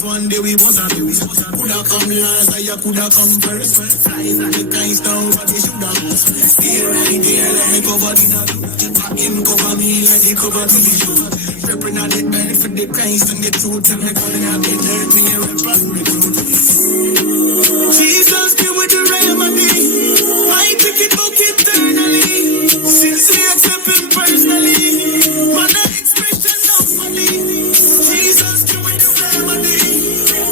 One day we was at you. Coulda come last, I coulda come first. Flying like the kind down, but they shoulda go. Stay right there, let me cover the night. Him cover me like they cover the shoe. Repping on the earth for the Christ and the truth. And me calling out the dirt, me a rep and recruit. Jesus came with the remedy. My ticket book eternally. Since we accept him personally. Man, that expression of money. Jesus came with the remedy.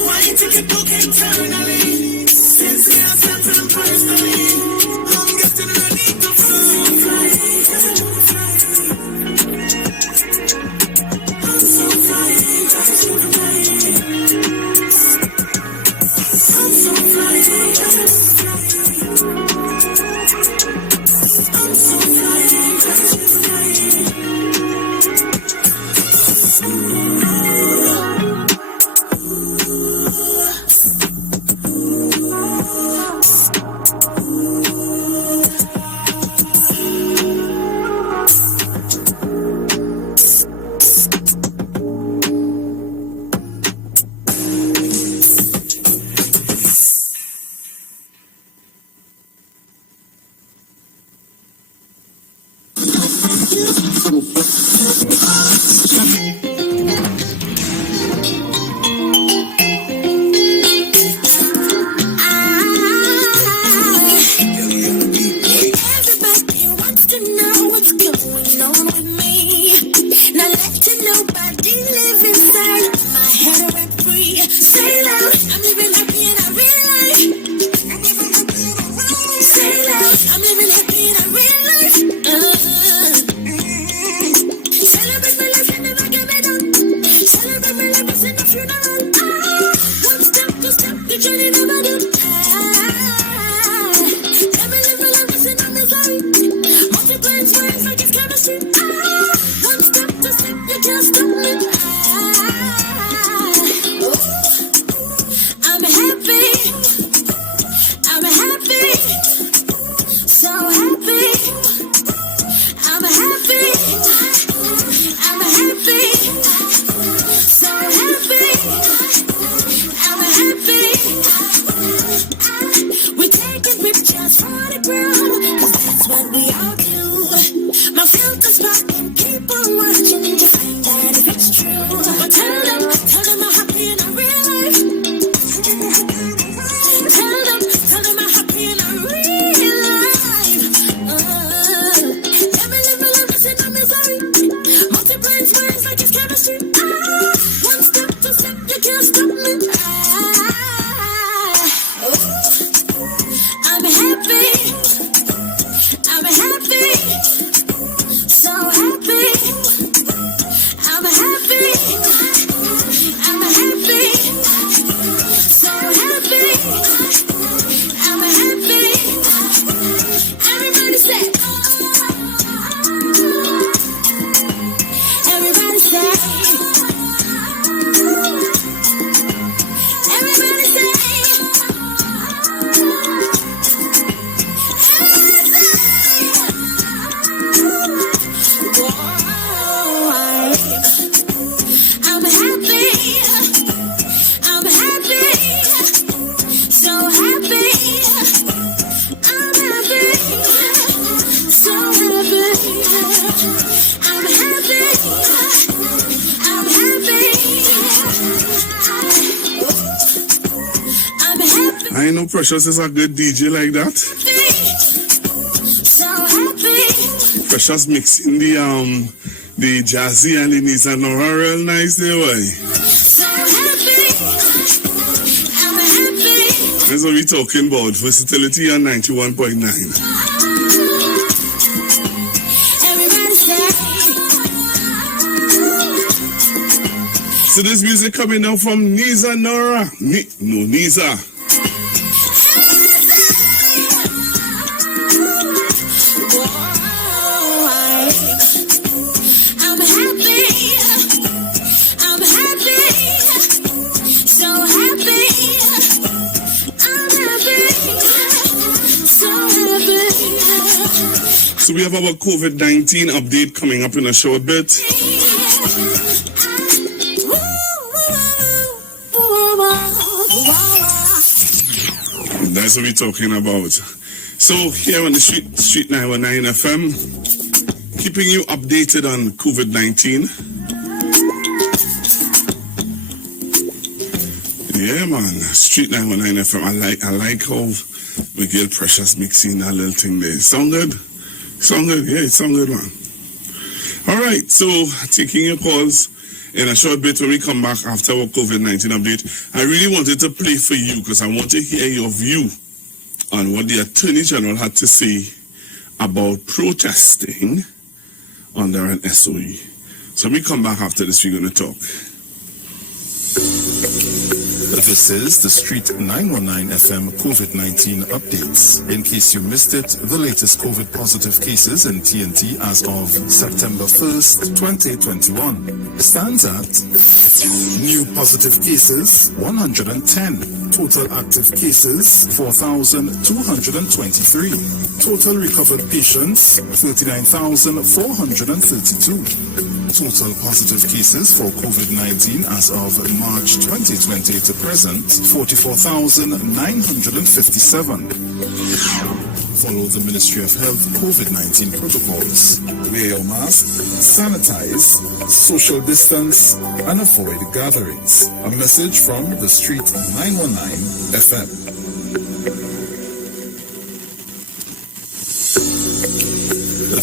My ticket book eternally. Since we accept him personally. I'm getting ready to fly. I'm so flying. I'm so flying. I'm so I know Precious is a good DJ like that. Precious mixing the jazzy and the Nisa Nora real nice there, why? That's what we're talking about. Versatility on 91.9. So this music coming out from Nisa Nora. Nisa. So we have our COVID-19 update coming up in a short bit. That's what we're talking about. So here on the Street 919 FM, keeping you updated on COVID-19. Yeah, man. Street 919 FM. I like how Miguel Precious mixing that little thing there. Sound good? Sound good? Yeah, it sound good, man. All right. So taking your calls in a short bit when we come back after our COVID-19 update. I really wanted to play for you because I want to hear your view on what the Attorney General had to say about protesting under an SOE. So when we come back after this, we're going to talk. This is the Street 919 FM COVID-19 updates. In case you missed it, the latest COVID positive cases in TNT as of September 1st, 2021 stands at new positive cases 110, total active cases 4,223, total recovered patients 39,432. Total positive cases for COVID-19 as of March 2020 to present, 44,957. Follow the Ministry of Health COVID-19 protocols. Wear your mask, sanitize, social distance, and avoid gatherings. A message from the Street 919 FM.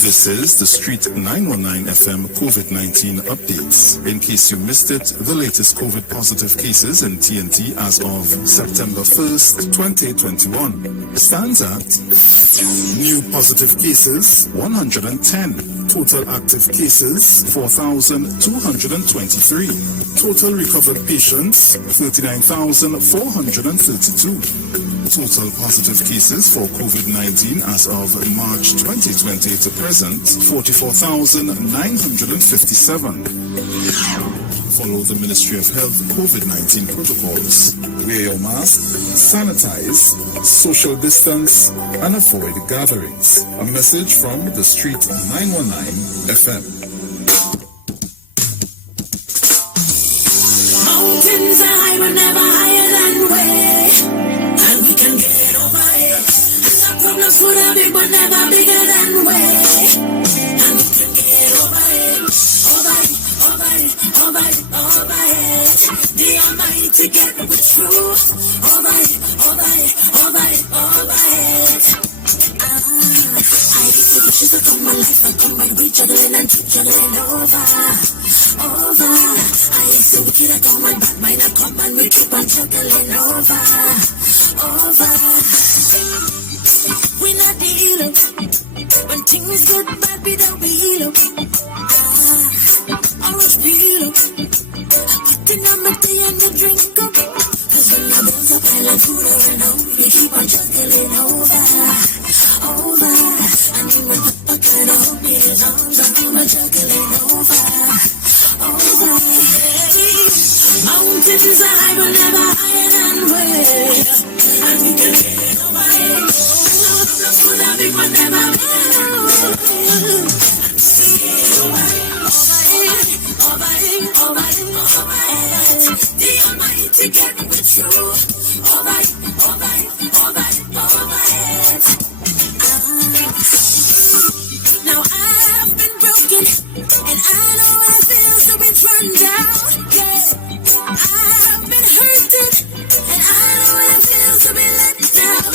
This is the Street 919 FM COVID-19 updates. In case you missed it, the latest COVID positive cases in TNT as of September 1st, 2021 stands at new positive cases 110, total active cases 4,223, total recovered patients 39,432. Total positive cases for COVID-19 as of March 2020 to present, 44,957. Follow the Ministry of Health COVID-19 protocols. Wear your mask, sanitize, social distance, and avoid gatherings. A message from the Street 919 FM. Mountains are high, but never higher than we. Problems would have been, but never bigger than we. And we can get over it, over it, over it, over it, over it. The Almighty get with true. Over it, over it, over it, over it. I used to wishes that come my life and come and we juggling and keep juggling over. I used to wicked I come and bad mind I come and we keep on juggling over. We not dealing when things good, bad be the wheel. Orange peel up, putting on my tea and the drink up. Cause when I build up I like food around now, we keep on juggling over. And in my papa kind of hold me his arms and keep on juggling over. Mountains are high but never higher than we. And we can get over it. Would I be my never the Almighty get with true. Over it. Now I've been broken, and I know what it feels to be run down. Yeah, I've been hurting, and I know what it feels to be let down.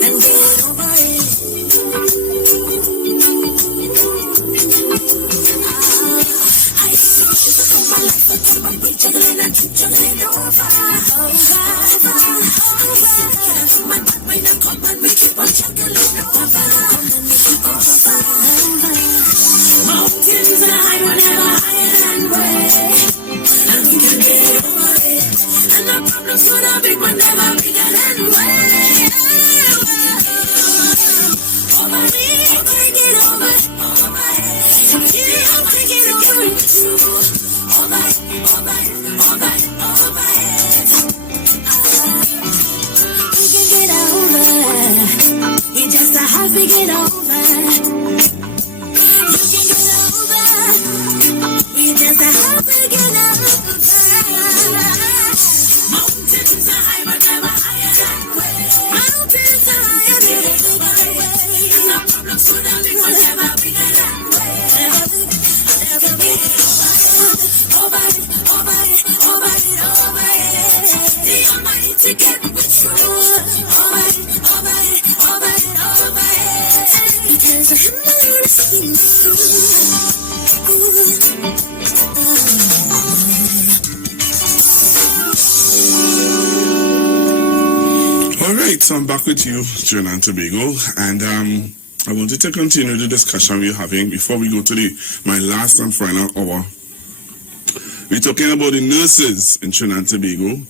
And get over it. I see shit in my life, but I'm juggling and keep juggling over. My bad mind I come and we keep on juggling over. Mountains are high, but never higher than we. And we can get over it. And the problems would have been, but never bigger than we. Over me, I get over it. Yeah, I get over it too. Over it. We can to get with you. All right. Because I'm not asking you. All right, so I'm back with you, Trinidad and Tobago, and I wanted to continue the discussion we're having before we go to my last and final hour. We're talking about the nurses in Trinidad and Tobago.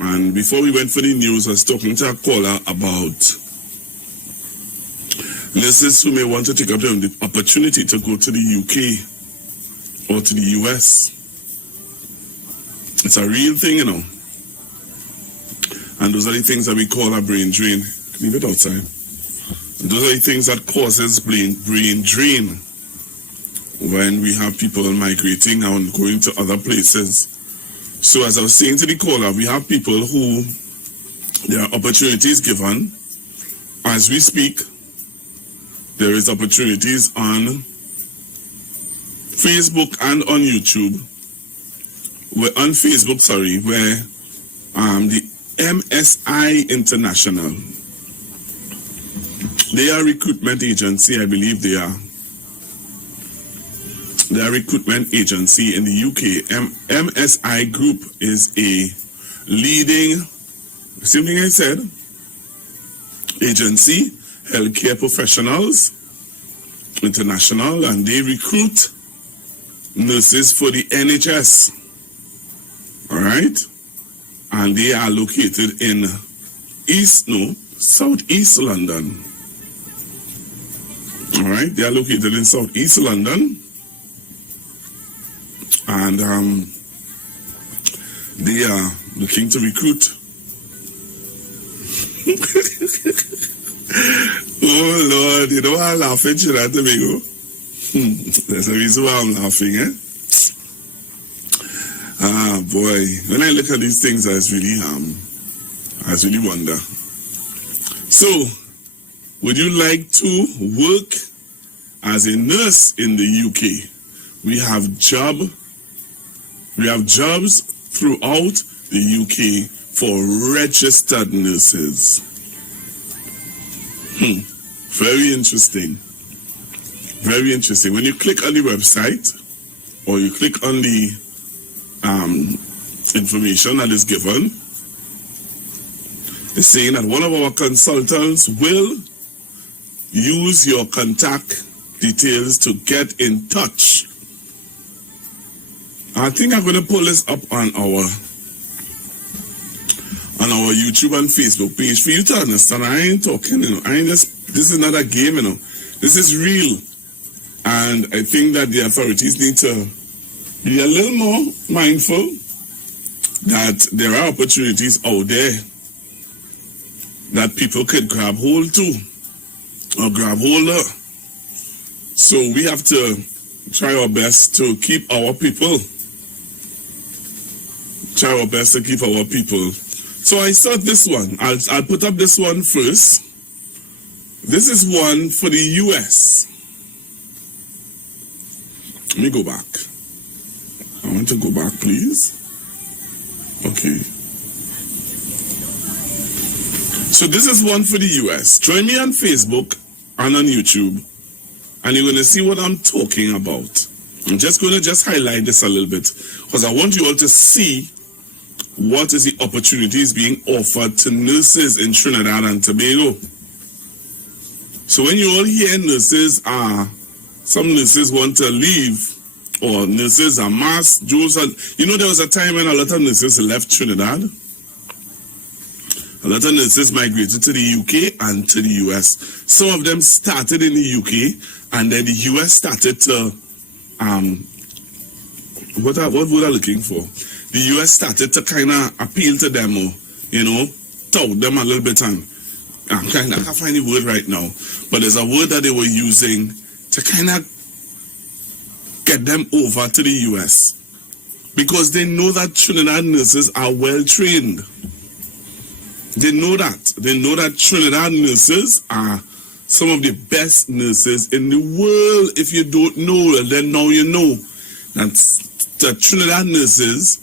And before we went for the news, I was talking to a caller about nurses who may want to take up the opportunity to go to the UK or to the US. It's a real thing, you know. And those are the things that we call a brain drain. Leave it outside. And those are the things that causes brain drain when we have people migrating and going to other places. So as I was saying to the caller, we have people who there are opportunities given. As we speak, there is opportunities on Facebook and on YouTube. Where the MSI International, they are a recruitment agency, I believe they are. They are a recruitment agency in the UK. MSI Group is a leading, same thing I said, agency, healthcare professionals, international, and they recruit nurses for the NHS. All right? And they are located in Southeast London. All right? They are located in Southeast London. And they are looking to recruit. Oh Lord, you know why I'm laughing, Trinidad and Tobago? There's a reason why I'm laughing, eh? Ah boy, when I look at these things, I really wonder. So, would you like to work as a nurse in the UK? We have jobs throughout the UK for registered nurses. Very interesting. Very interesting. When you click on the website or you click on the information that is given, it's saying that one of our consultants will use your contact details to get in touch. I think I'm going to pull this up on our YouTube and Facebook page for you to understand. I ain't talking, you know. This is not a game, you know. This is real. And I think that the authorities need to be a little more mindful that there are opportunities out there that people could grab hold to or grab hold of. So we have to try our best to keep our people. So I saw this one. I'll put up this one first. This is one for the US. Let me go back. I want to go back, please. Okay. So this is one for the US. Join me on Facebook and on YouTube, and you're going to see what I'm talking about. I'm just going to highlight this a little bit because I want you all to see what is the opportunities being offered to nurses in Trinidad and Tobago. So when you all hear nurses some nurses want to leave, or nurses are mass Jews, you know, there was a time when a lot of nurses left Trinidad. A lot of nurses migrated to the UK and to the US. Some of them started in the UK, and then the US started to what were they looking for? The US started to kind of appeal to them, or, you know, tout them a little bit, and I can't find the word right now, but there's a word that they were using to kind of get them over to the US, because they know that Trinidad nurses are well trained. They know that Trinidad nurses are some of the best nurses in the world. If you don't know, then now you know that the Trinidad nurses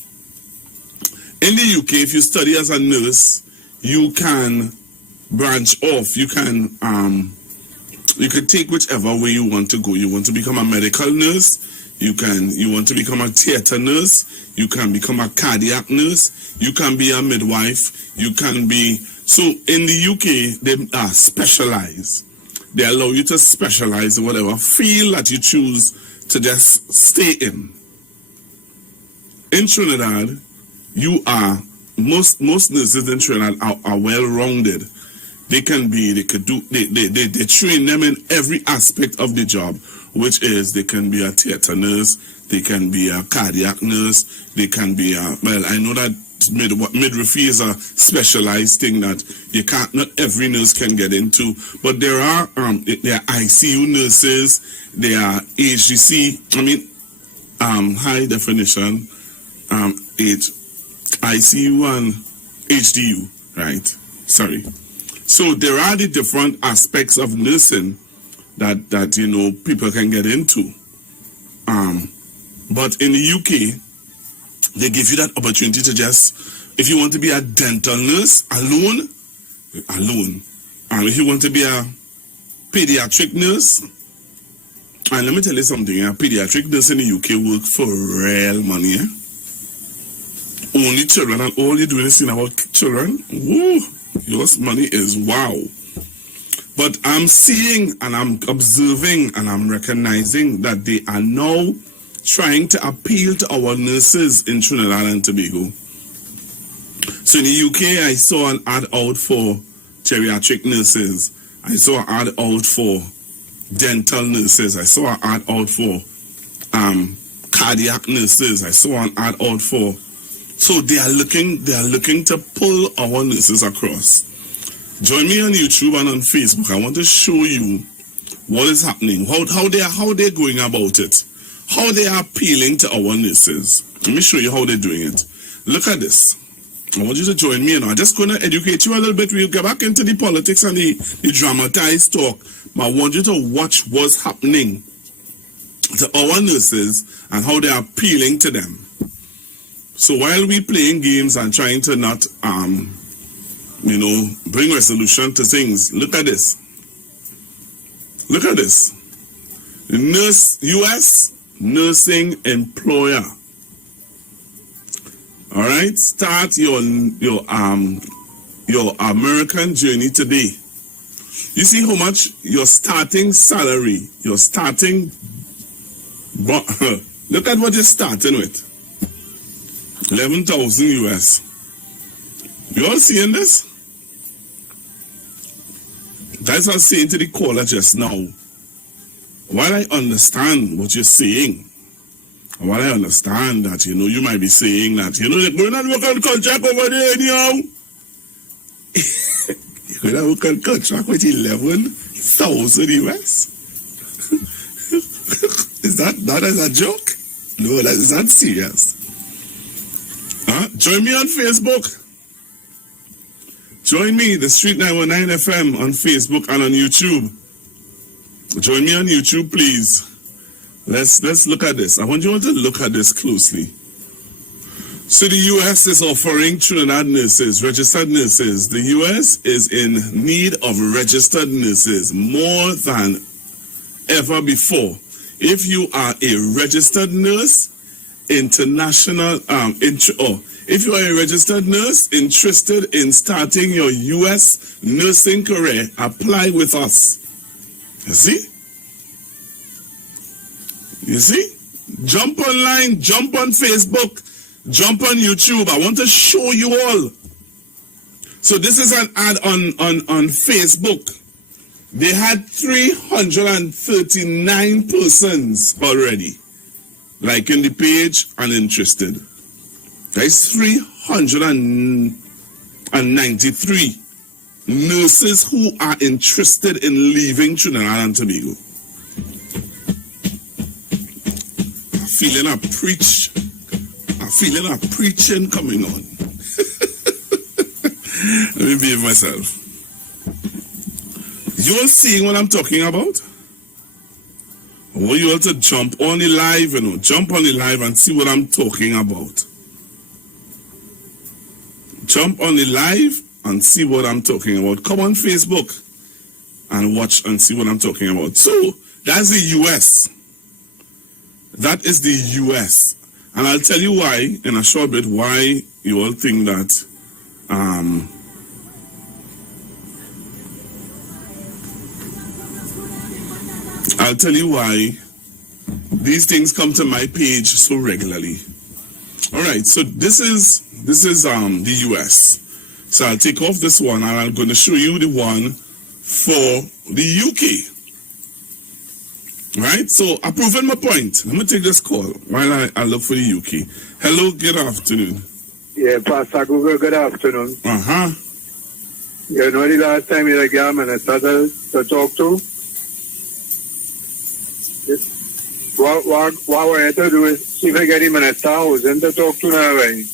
In the UK, if you study as a nurse, you can branch off. You can take whichever way you want to go. You want to become a medical nurse, you want to become a theater nurse, you can become a cardiac nurse, you can be a midwife, you can be... So in the UK, they are specialized. They allow you to specialize in whatever field that you choose to just stay in. In Trinidad, most nurses in Trinidad are well-rounded. They train them in every aspect of the job, which is they can be a theater nurse, they can be a cardiac nurse, they can be I know that midwifery is a specialized thing that not every nurse can get into, but there are ICU nurses, there are HDC, high definition, ICU and HDU, right? Sorry. So there are the different aspects of nursing that people can get into. But in the UK, they give you that opportunity to just, if you want to be a dental nurse alone. If you want to be a pediatric nurse, and let me tell you something, a pediatric nurse in the UK work for real money. Only children, and all you're doing is seeing about children. Woo! Your money is wow. But I'm seeing and I'm observing and I'm recognizing that they are now trying to appeal to our nurses in Trinidad and Tobago. So in the UK, I saw an ad out for geriatric nurses. I saw an ad out for dental nurses. I saw an ad out for cardiac nurses. I saw an ad out for... So they are looking to pull our nurses across. Join me on YouTube and on Facebook. I want to show you what is happening, how they're going about it, how they are appealing to our nurses. Let me show you how they're doing it. Look at this. I want you to join me now. I'm just going to educate you a little bit. We'll get back into the politics and the dramatized talk. But I want you to watch what's happening to our nurses and how they're appealing to them. So while we playing games and trying to not, bring resolution to things, look at this. Look at this. U.S. nursing employer. All right, start your American journey today. You see how much your starting salary, look at what you're starting with. 11,000 US. You all seeing this? That's what I was saying to the caller just now. While I understand what you're saying, while I understand that, you might be saying that, they're going to work on contract over there anyhow. You're going to work on contract with 11,000 US? Is that not as a joke? No, that is not serious. Join me on Facebook. Join me, the Street 919 FM on Facebook and on YouTube. Join me on YouTube, please. Let's look at this. I want you all to look at this closely. So the U.S. is offering Trinidad nurses, registered nurses. The U.S. is in need of registered nurses more than ever before. If you are a registered nurse, if you are a registered nurse interested in starting your U.S. nursing career, apply with us. You see? Jump online, jump on Facebook, jump on YouTube. I want to show you all. So this is an ad on Facebook. They had 339 persons already liking the page and interested. That's 393 nurses who are interested in leaving Trinidad and Tobago. I'm feeling a preaching coming on. Let me behave myself. You all seeing what I'm talking about? I want you all to jump on the live, jump on the live and see what I'm talking about. Jump on the live and see what I'm talking about. Come on Facebook and watch and see what I'm talking about. So, that's the US. That is the US. And I'll tell you why, in a short bit, why you all think that I'll tell you why these things come to my page so regularly. All right, so this is the US. So I'll take off this one and I'm going to show you the one for the UK. All right, so I'm proving my point. Let me take this call while I look for the UK. Hello, good afternoon. Yeah, Pastor Google, good afternoon. Uh-huh. You know the last time you got a minister to talk to? What we're here to do is see if I get the minister who's in to talk to now, right?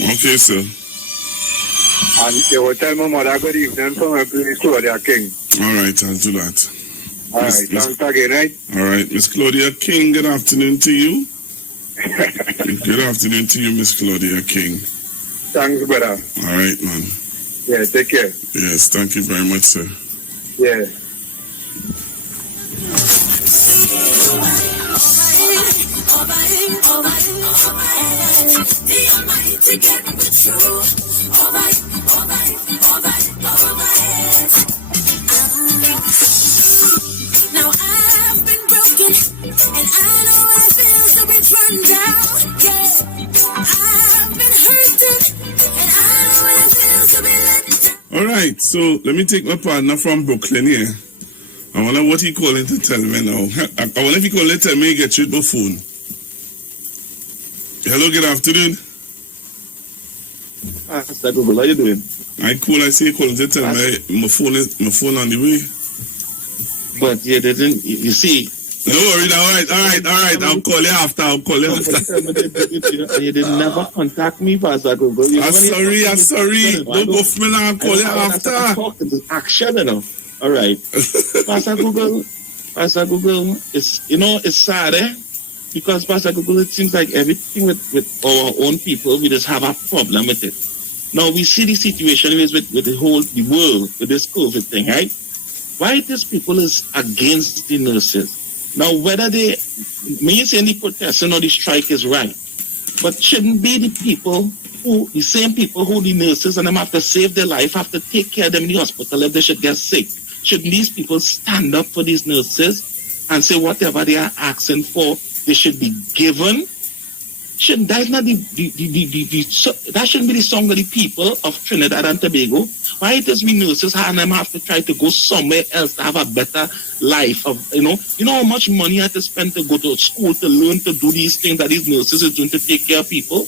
Okay, sir. And they will tell my mother good evening from her place, Claudia King. All right, I'll do that. All right, thanks again, right? All right, Miss Claudia King, good afternoon to you. Good afternoon to you, Miss Claudia King. Thanks, brother. All right, man. Yeah, take care. Yes, thank you very much, sir. Yeah. The Almighty get with you. All right. Now I've been broken, and I know what it feels to be run down. Yeah, I've been hurting, and I know what it feels to be let down. All right, so let me take my partner from Brooklyn here. I wonder what he calling to tell me now. I wonder if he calling to tell me he get you my phone. Hello, good afternoon. Pastor Google, how you doing? I call, I say calling to tell me my phone on the way. But you didn't, you see. No worry, all right. I'll call you after. You did never contact me, Pastor Google. I'm sorry. Don't go for me now, I'll call you after. Talking to action, you know. All right. Pastor Google, it's sad, eh? Because Pastor Google, it seems like everything with our own people, we just have a problem with it. Now we see the situation is with the world, with this COVID thing, right? Why these people is against the nurses? Now whether they may say the protesting or the strike is right, but shouldn't be the same people who the nurses and them have to save their life, have to take care of them in the hospital if they should get sick. Shouldn't these people stand up for these nurses and say whatever they are asking for, they should be given? Shouldn't that not that shouldn't be the song of the people of Trinidad and Tobago? Why it is we nurses and them have to try to go somewhere else to have a better life? You know how much money I have to spend to go to school to learn to do these things that these nurses are doing to take care of people?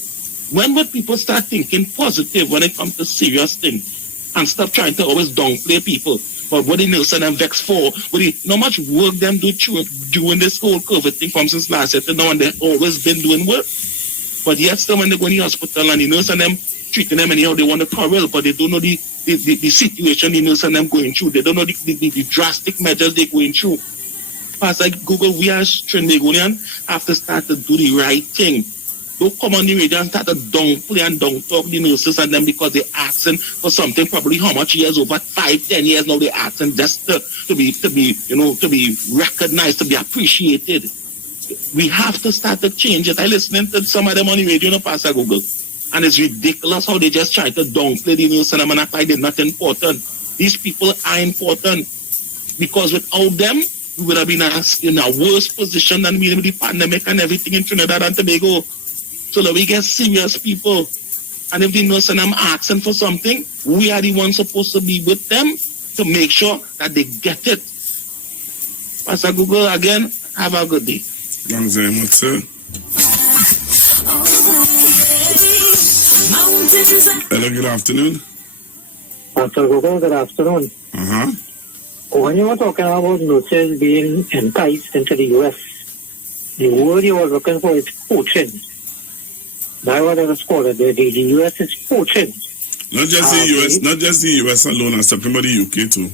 When would people start thinking positive when it comes to serious things and stop trying to always downplay people? But what the nurses and them vex for, how much work them do during this whole COVID thing from since last year to now, and they've always been doing work. But yet still when they go in the hospital and the nurse and them treating them anyhow, they want to quarrel, but they don't know the situation the nurse and them going through. They don't know the drastic measures they're going through. Pastor Google, we as Trinidadian have to start to do the right thing. Don't come on the radio and start to downplay and down-talk the nurses and them because they're asking for something probably how much years, over 5-10 years now they're asking just to be recognized, to be appreciated. We have to start to change it. I listening to some of them on the radio, Pastor Google, and it's ridiculous how they just try to downplay the nurses and them and act like they're not important. These people are important because without them, we would have been in a worse position than we with the pandemic and everything in Trinidad and Tobago. So that we get serious people. And if the nurse and I'm asking for something, we are the ones supposed to be with them to make sure that they get it. Pastor Google, again, have a good day. Thanks very much, sir. Hello, good afternoon. Pastor Google, good afternoon. Uh-huh. When you were talking about nurses being enticed into the U.S., the word you were looking for is poaching. That's what I was called it. The U.S. is poaching. Not just the U.S. alone, I'm talking about the UK too.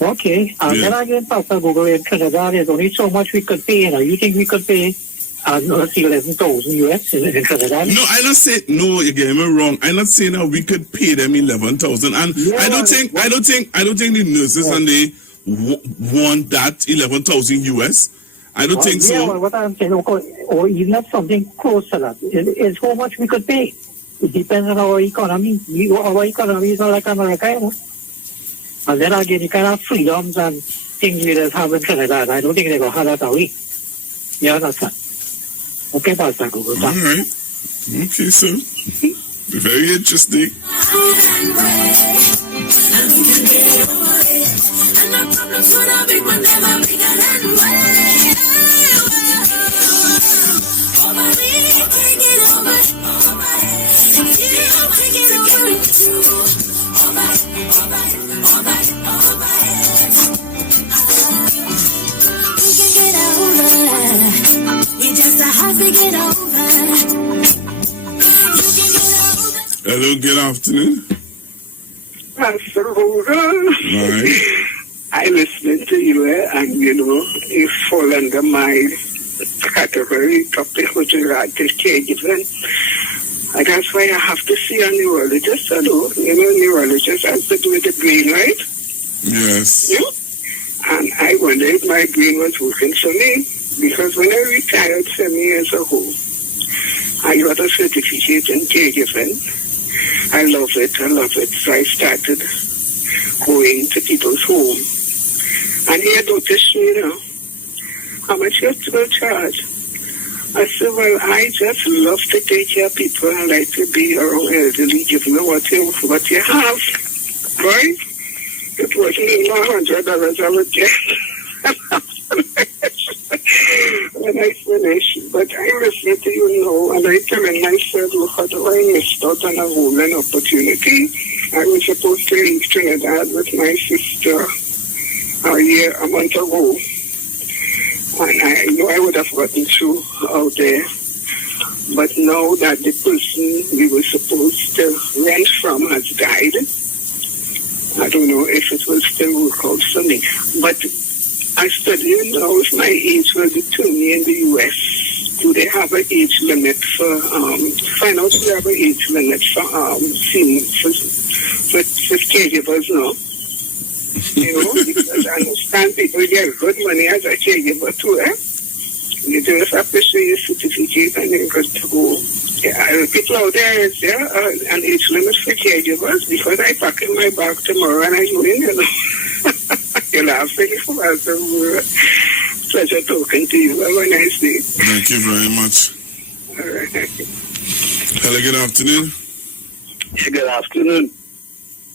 Okay. And then again, Pastor Google, in Trinidad, there's only so much we could pay. You think we could pay not 11,000 US in Trinidad. No, I not say no. You get me wrong. I not saying that we could pay them 11,000, and Yeah, I don't think the nurses and they want that 11,000 US. I don't think Yeah, so. well, what I'm saying, or even at something close to that, is how much we could pay. It depends on our economy. Our economy is not like America, you know. And then again, you can have freedoms and things we just have in Trinidad. I don't think they're going to have that away. You understand? Okay, Pastor Google. All right. Okay, so very interesting. Hello, good afternoon. Pastor Hogan, Right. I listened to you, and you fall under my category topic, which is caregiving. And that's why I have to see a neurologist. Neurologist has to do with the brain, right? Yes. Yeah? And I wonder if my brain was working for me, because when I retired 7 years ago, I got a certificate in caregiving. I love it. So I started going to people's home. And he noticed me, how much you will charge. I said, well, I just love to take care of people. I like to be around elderly, give them what you have, right? It wasn't even $100 I would get when I finished. But I listened to you now, and I telling myself, look, how do I missed out on a golden opportunity? I was supposed to leave Trinidad with my sister a month ago. And I know I would have gotten through out there. But now that the person we were supposed to rent from has died, I don't know if it will still work out for me. But I study now if my age will determine me in the U.S. Do they have an age limit for, find out if they have an age limit for caregivers now. Because I understand people get good money as a caregiver too, You just have to show your certificate and you're good to go. Yeah, people out there, is there an age limit for caregivers? Because I pack in my bag tomorrow and I go in, You're laughing for us. Pleasure talking to you. Have a nice day. Thank you very much. All right. Hello, good afternoon. Good afternoon.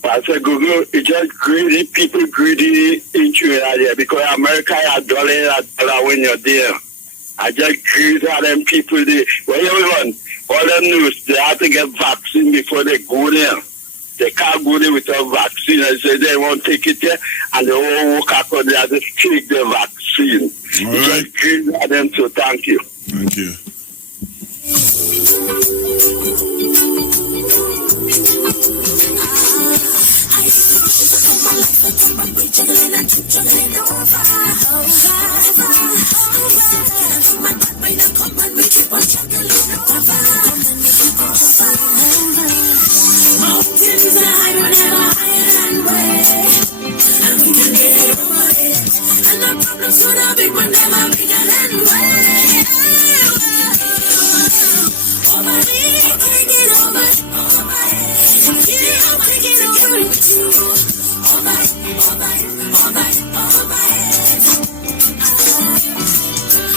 Pastor Google, it's just greedy, people greedy in Trinidad because America is $1 when you're there. I just greedy at them people there. Well, everyone, all them news, they have to get vaccine before they go there. They can't go there without vaccine. I say they won't take it there, and they all walk out there to take the vaccine. All right. Just greedy at them, so thank you. Thank you. Mountains are high, never higher than way. And we can get over it. And the problems so big, but never bigger than way. Over me, can't get over it. Take it over it too. Over it.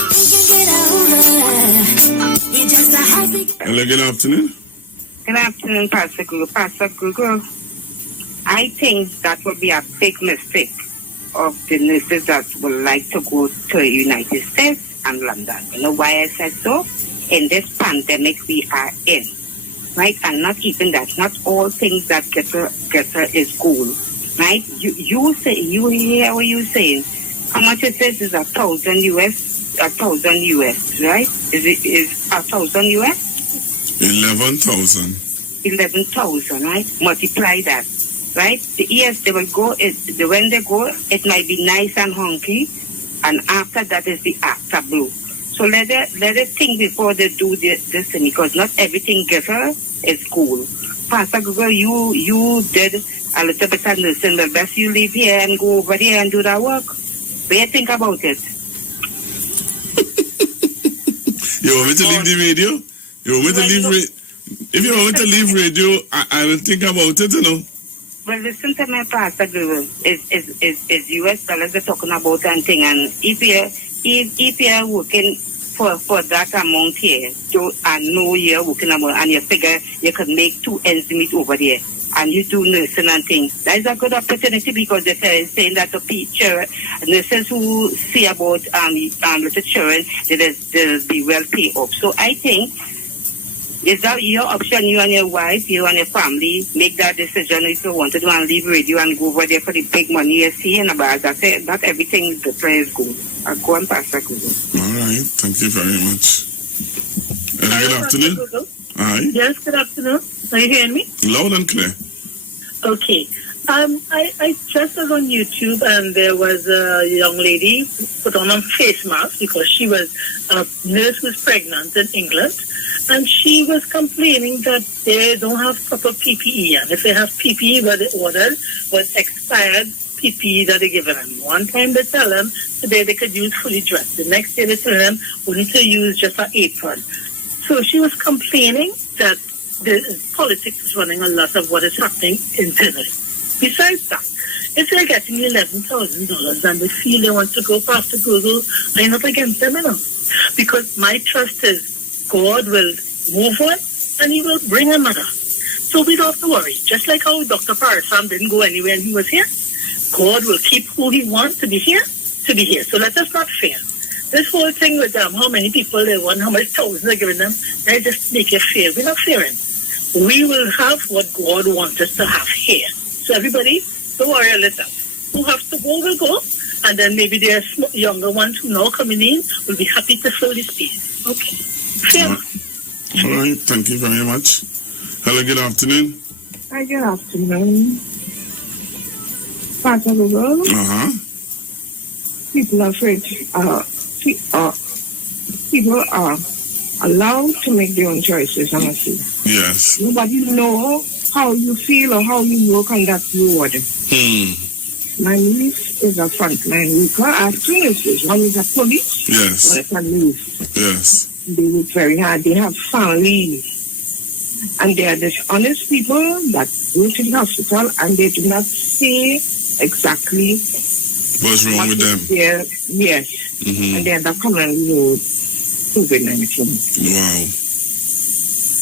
We can get over it. We just a happy. Hello, good afternoon. Good afternoon, Pastor Google. Pastor Google, I think that would be a big mistake of the nurses that would like to go to the United States and London. You know why I said so? In this pandemic we are in, right? And not even that, not all things that get her is cool, right? You hear what you're saying? How much it is 1,000 US, 1,000 US, right? Is 1,000 US? 11,000. 11,000, right? Multiply that, right? Yes, they will go. When they go, it might be nice and hunky, and after that is the after blow. So let it think before they do this thing, because not everything giver is cool. Pastor Google, you did a little bit of nursing, but best you leave here and go over there and do that work. What do you think about it? You want me to leave the radio? You want me to leave if you want me to leave radio, I will think about it, you know. Well, listen to my Pastor Google. Is US dollars they're talking about and thing, and if you're working for that amount here, so I know you're working about, and you figure you could make 2 ends meet over there, and you do nursing and things. That is a good opportunity, because they're saying that the nurses who see about little children, they'll be well paid off. So I think, is that your option? You and your wife, you and your family, make that decision if you want to do and leave radio and go over there for the big money you see and about. That's it. Not everything the praise go. I'll go and pass that. All right. Thank you very much. Good afternoon. Hi. Yes, good afternoon. Are you hearing me? Loud and clear. Okay. I just was on YouTube, and there was a young lady put on a face mask because she was a nurse who was pregnant in England, and she was complaining that they don't have proper PPE, and if they have PPE, what they ordered was expired PPE that they given them. One time they tell them today they could use fully dressed. The next day they tell them we need to use just an apron. So she was complaining that the politics is running a lot of what is happening internally. Besides that, if they're getting $11,000 and they feel they want to go past Google, I'm not against them enough. Because my trust is God will move on and he will bring another. So we don't have to worry. Just like how Dr. Parasam didn't go anywhere and he was here, God will keep who he wants to be here. So let us not fear. This whole thing with how many people they want, how many thousands they're giving them, they just make you fear. We're not fearing. We will have what God wants us to have here. So everybody, don't worry a little. Who have to go will go, and then maybe there are younger ones who now coming in will be happy to fill the space. Okay. Fair. All right. Thank you very much. Hello, good afternoon. Hi, good afternoon. Pastor Google. People are afraid. People are allowed to make their own choices, honestly. Yes. Nobody know how you feel or how you work on that road. My niece is a frontline worker. I have 2 nieces. One is a police. Yes. One is a nurse. Yes. They work very hard. They have family. And they are dishonest people that go to the hospital and they do not say exactly what's wrong with them. Yes. And they end up coming with COVID-19.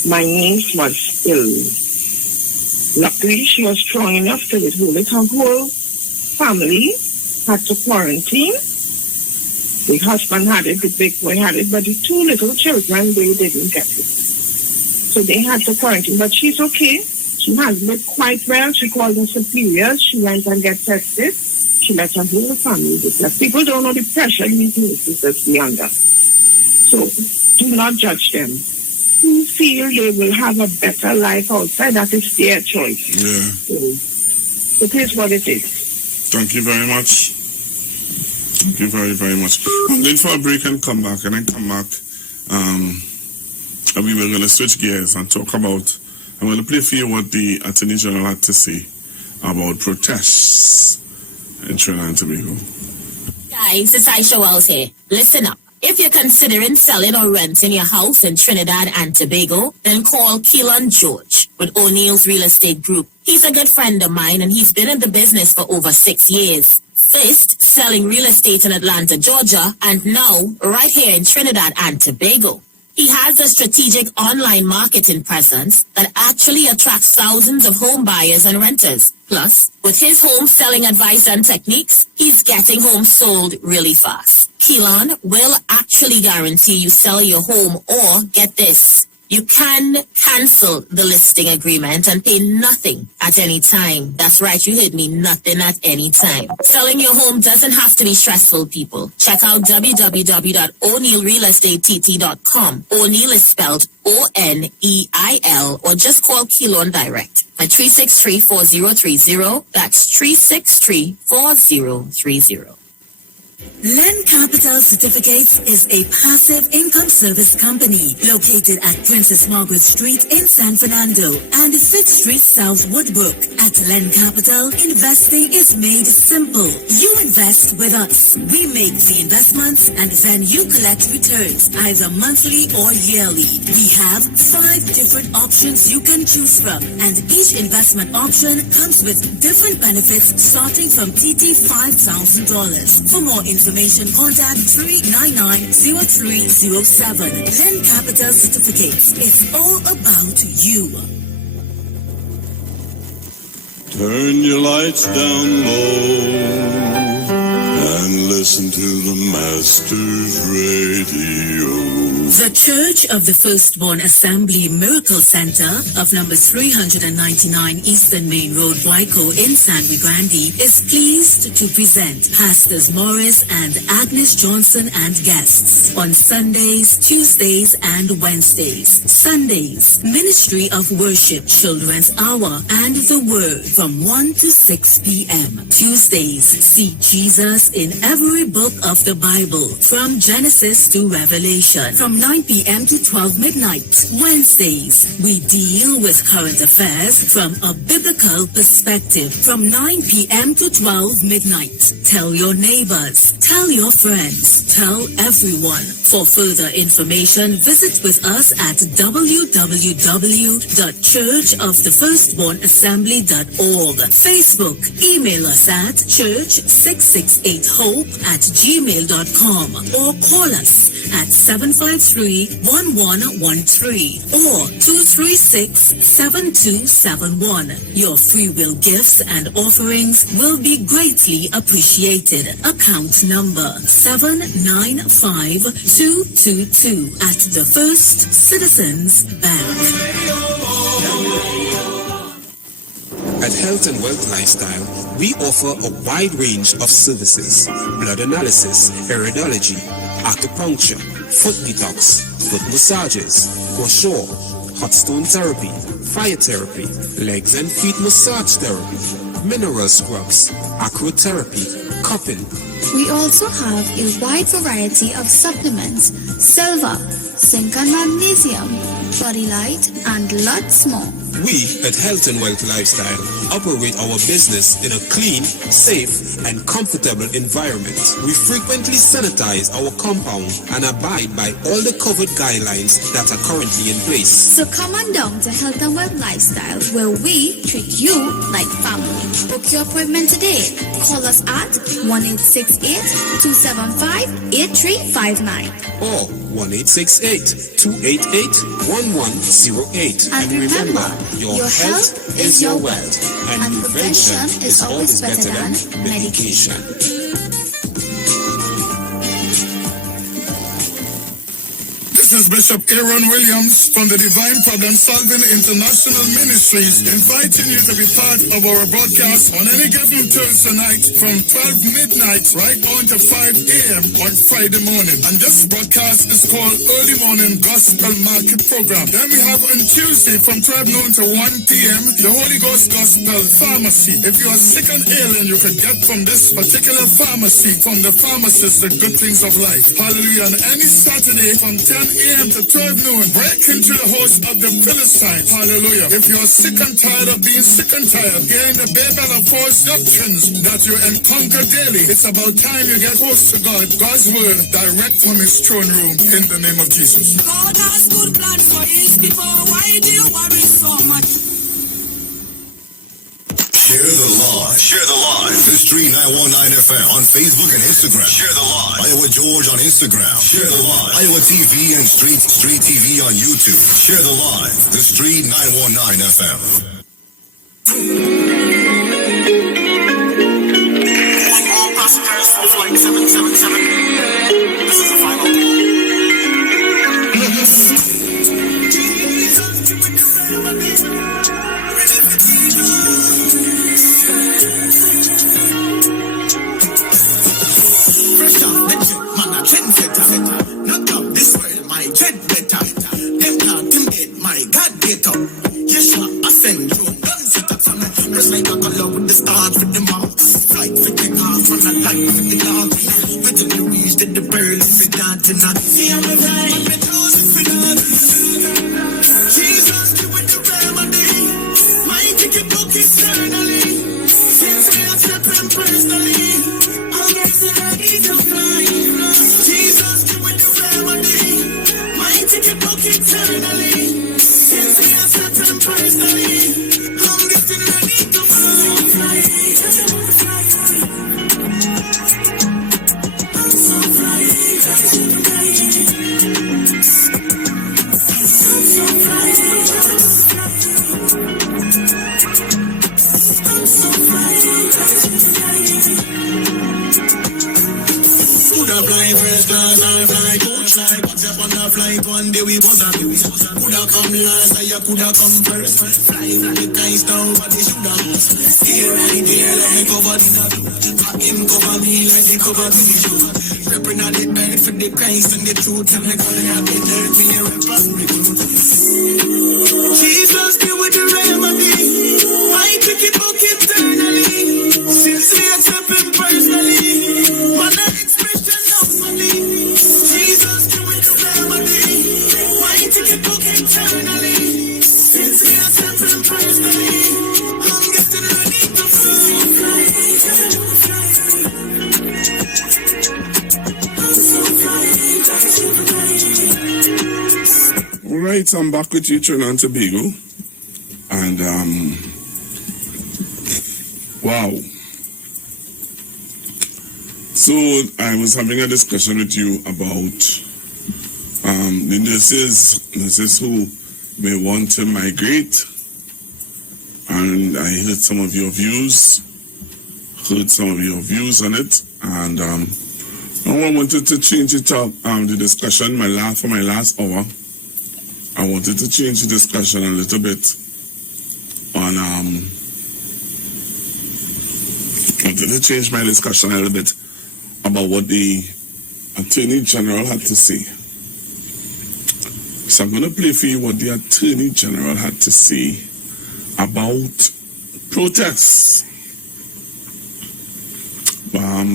Wow. My niece was ill. Luckily, she was strong enough to withhold it. Her whole family had to quarantine. The husband had it, the big boy had it, but the 2 little children, they didn't get it. So they had to quarantine. But she's okay. She has been quite well. She called her superiors. She went and got tested. She let her whole family get tested. People don't know the pressure these nurses that be under. So do not judge them. Who feel they will have a better life outside, that is their choice. Yeah. So it is what it is. Thank you very much. Thank you very, very much. I'm going for a break and come back. And then come back, and we were going to switch gears and talk about, I'm going to play for you what the Attorney General had to say about protests in Trinidad and Tobago. Guys, it's Aisha Wells here. Listen up. If you're considering selling or renting your house in Trinidad and Tobago, then call Keelan George with O'Neill's Real Estate Group. He's a good friend of mine and he's been in the business for over 6 years. First, selling real estate in Atlanta, Georgia, and now right here in Trinidad and Tobago. He has a strategic online marketing presence that actually attracts thousands of home buyers and renters. Plus, with his home selling advice and techniques, he's getting homes sold really fast. Keelan will actually guarantee you sell your home, or get this, you can cancel the listing agreement and pay nothing at any time. That's right, you heard me, nothing at any time. Selling your home doesn't have to be stressful, people. Check out www.o'neillrealestatetT.com. O'Neill is spelled O-N-E-I-L, or just call Keelan direct at 363-4030. That's 363-4030. Len Capital Certificates is a passive income service company located at Princess Margaret Street in San Fernando and 5th Street South Woodbrook. At Len Capital, investing is made simple. You invest with us. We make the investments and then you collect returns either monthly or yearly. We have 5 different options you can choose from, and each investment option comes with different benefits starting from TT $5,000. For more information, contact 399-0307. Len Capital Certificates. It's all about you. Turn your lights down low and listen to the Master's Radio. The Church of the Firstborn Assembly Miracle Center of number 399 Eastern Main Road, Waiko in San Grande is pleased to present Pastors Morris and Agnes Johnson and guests on Sundays, Tuesdays, and Wednesdays. Sundays, Ministry of Worship, Children's Hour, and the Word from 1 to 6 p.m. Tuesdays, see Jesus in every book of the Bible from Genesis to Revelation from 9 p.m. to 12 midnight. Wednesdays, we deal with current affairs from a biblical perspective from 9 p.m. to 12 midnight. Tell your neighbors, tell your friends, tell everyone. For further information, visit with us at www.churchofthefirstbornassembly.org. Facebook, email us at church668hope@gmail.com or call us at 753-1113 or 236-7271. Your free will gifts and offerings will be greatly appreciated. Account number 795222 at the First Citizens Bank. At Health and Wealth Lifestyle, we offer a wide range of services: blood analysis, iridology, acupuncture, foot detox, foot massages, goshaw, hot stone therapy, fire therapy, legs and feet massage therapy, mineral scrubs, acrotherapy, cupping. We also have a wide variety of supplements: silver, zinc and magnesium, body light, and lots more. We at Health and Wealth Lifestyle operate our business in a clean, safe, and comfortable environment. We frequently sanitize our compound and abide by all the COVID guidelines that are currently in place. So come on down to Health and Wealth Lifestyle, where we treat you like family. Book your appointment today. Call us at 1-868-275-8359 or 1-868-288-1108. And remember, your health is your wealth, and prevention is always better than medication. This is Bishop Aaron Williams from the Divine Problem Solving International Ministries, inviting you to be part of our broadcast on any given Thursday night from 12 midnight right on to 5 a.m. on Friday morning. And this broadcast is called Early Morning Gospel Market Program. Then we have on Tuesday from 12 noon to 1 p.m. the Holy Ghost Gospel Pharmacy. If you are sick and ill, and you can get from this particular pharmacy, from the pharmacist, the good things of life. Hallelujah. And any Saturday from 10 a.m. to 12 noon, break into the house of the Philistines. Hallelujah. If you are sick and tired of being sick and tired, hearing the babel of false doctrines that you encounter daily, it's about time you get close to God. God's word direct from his throne room in the name of Jesus. God has good plans for his people. Why do you worry so much? Share the live. Share the live. The Street 919 FM on Facebook and Instagram. Share the live. Iowa George on Instagram. Share the live. Iowa TV and Street TV on YouTube. Share the live. The Street 919 FM. All passengers for flight 777. This is the final call. Like a color with the stars with the marks. Fly fight for the half and a life for the dog. With the Louise, did the bird, if it dancing. See, I'm a vibe, I'm a chosen for that. Jesus, give it the remedy. My ticket book externally. Since we accept him personally, I'm guessing I need to fly. Jesus, give it the remedy. My ticket book eternally. Since we accept him personally, I'm getting ready to fly. I'm so fly. Coulda fly first class or fly coach like what's up on the flight one day we was abused. Coulda come last or you coulda come first. Fly with the guys down what they shoulda lost. Stay right there like me covered in a blue. For him cover me like he covered me too. Reppin' on the earth for the Christ and the truth. And I call it the earth me a rapper. Jesus give with the remedy. I pick it book eternally. Since we accept him personally. Man, expression of money. Jesus, give me the remedy. My ticket book eternally. Since we accept him personally, I'm getting ready to fly. I'm so fly. All right, I'm back with you, Trinidad and Tobago. And, wow. So I was having a discussion with you about the nurses who may want to migrate, and I heard some of your views on it, and I wanted to change it up, the discussion, for my last hour. I wanted to change the discussion a little bit on, wanted to change my discussion a little bit about what the Attorney General had to say. So I'm going to play for you what the Attorney General had to say about protests.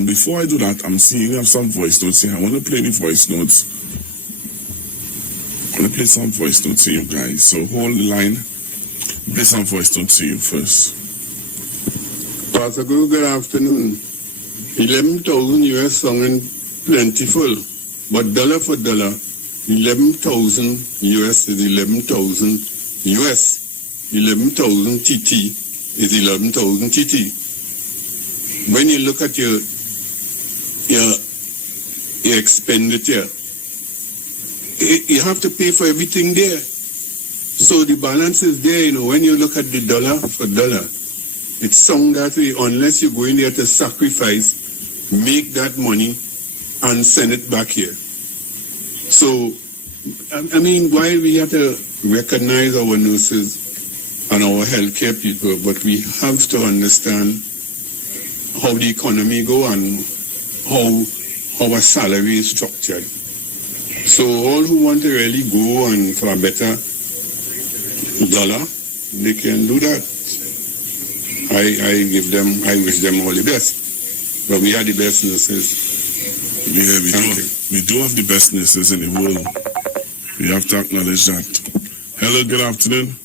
Before I do that, I'm seeing you have some voice notes here. I want to play the voice notes. I'm going to play some voice notes to you guys. So hold the line. Play some voice notes to you first. Pastor Guru, good afternoon. 11,000 US song and plentiful, but dollar for dollar, 11,000 US is 11,000 US. 11,000 TT is 11,000 TT. When you look at your expenditure, you have to pay for everything there. So the balance is there, when you look at the dollar for dollar. It's sung that way unless you go in there to sacrifice, make that money, and send it back here. So, I mean, while we have to recognize our nurses and our healthcare people, but we have to understand how the economy go and how our salary is structured. So all who want to really go and for a better dollar, they can do that. I wish them all the best. But we are the best nurses. Yeah, we do have the best nurses in the world. We have to acknowledge that. Hello, good afternoon.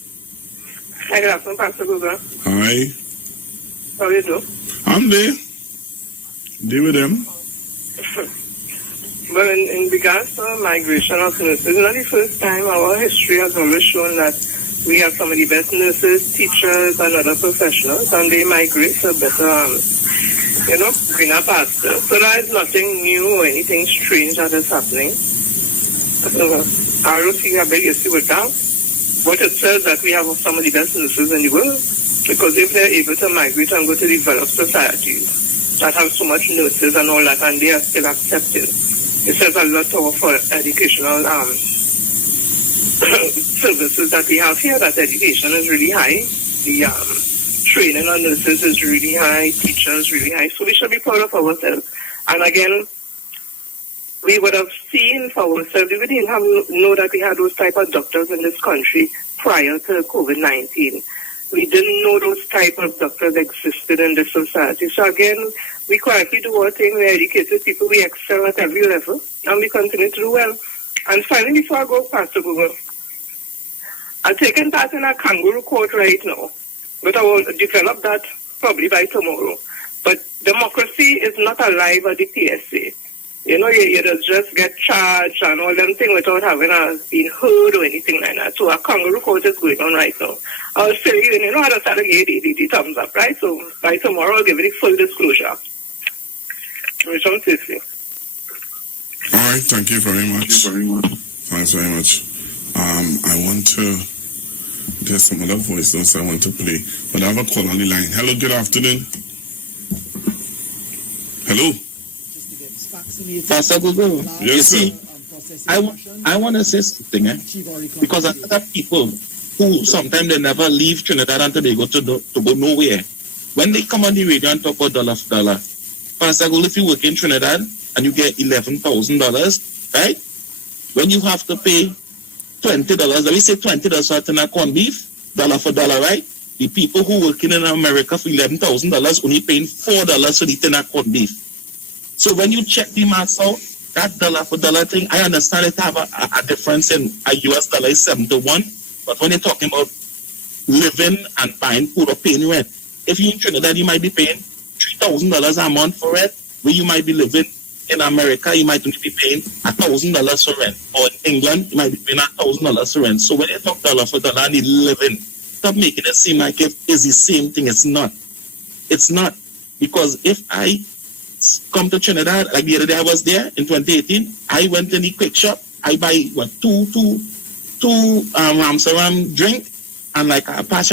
Hi, good afternoon, Pastor Google. Hi. How you do? I'm there. Deal with them. Well, in regards to migration of nurses, it's not the first time. Our history has always shown that we have some of the best nurses, teachers, and other professionals, and they migrate for better, greener pastures. So that is nothing new or anything strange that is happening. ROC, I beg you to with that. But it says that we have some of the best nurses in the world, because if they're able to migrate and go to developed societies that have so much nurses and all that, and they are still accepted, it says a lot for educational services that we have here, that education is really high. The training on nurses is really high, teachers really high. So we should be proud of ourselves. And again, we would have seen for ourselves, we didn't know that we had those type of doctors in this country prior to COVID-19. We didn't know those type of doctors existed in this society. So again, we quietly do our thing. We educated people. We excel at every level, and we continue to do well. And finally, before I go past the Google, I'm taking part in a kangaroo court right now, but I will develop that probably by tomorrow. But democracy is not alive at the PSA. You know, you just get charged and all them things without having been heard or anything like that. So a kangaroo court is going on right now. I'll fill you in, you know, how to start to give the thumbs up, right? So by tomorrow, I'll give it full disclosure. Which I'm saying. All right, thank you very much. Thanks very much. I want to, there's some other voice notes I want to play, but I have a call on the line. Hello, good afternoon. Hello. Pastor Google, yes, you see, I want to say something, because I have people who sometimes they never leave Trinidad and Tobago to go nowhere. When they come on the radio and talk about dollar for dollar, Pastor Google, if you work in Trinidad and you get $11,000, right? When you have to pay $20, let me say $20 for a tin of corned beef, dollar for dollar, right? The people who working in America for $11,000 only paying $4 for the tin of corned beef. So when you check the maths out, that dollar for dollar thing, I understand it have a difference in a US dollar is 7 to 1. But when you're talking about living and buying food or paying rent, if you're in Trinidad, you might be paying $3,000 a month for rent, where you might be living in America, you might only be paying $1,000 for rent. Or in England, you might be paying $1,000 for rent. So when you talk dollar for dollar and the living, stop making it seem like it is the same thing. It's not. It's not. Because if I come to Trinidad, like the other day I was there in 2018, I went in the quick shop, I buy two Ramsaram drink and like a pack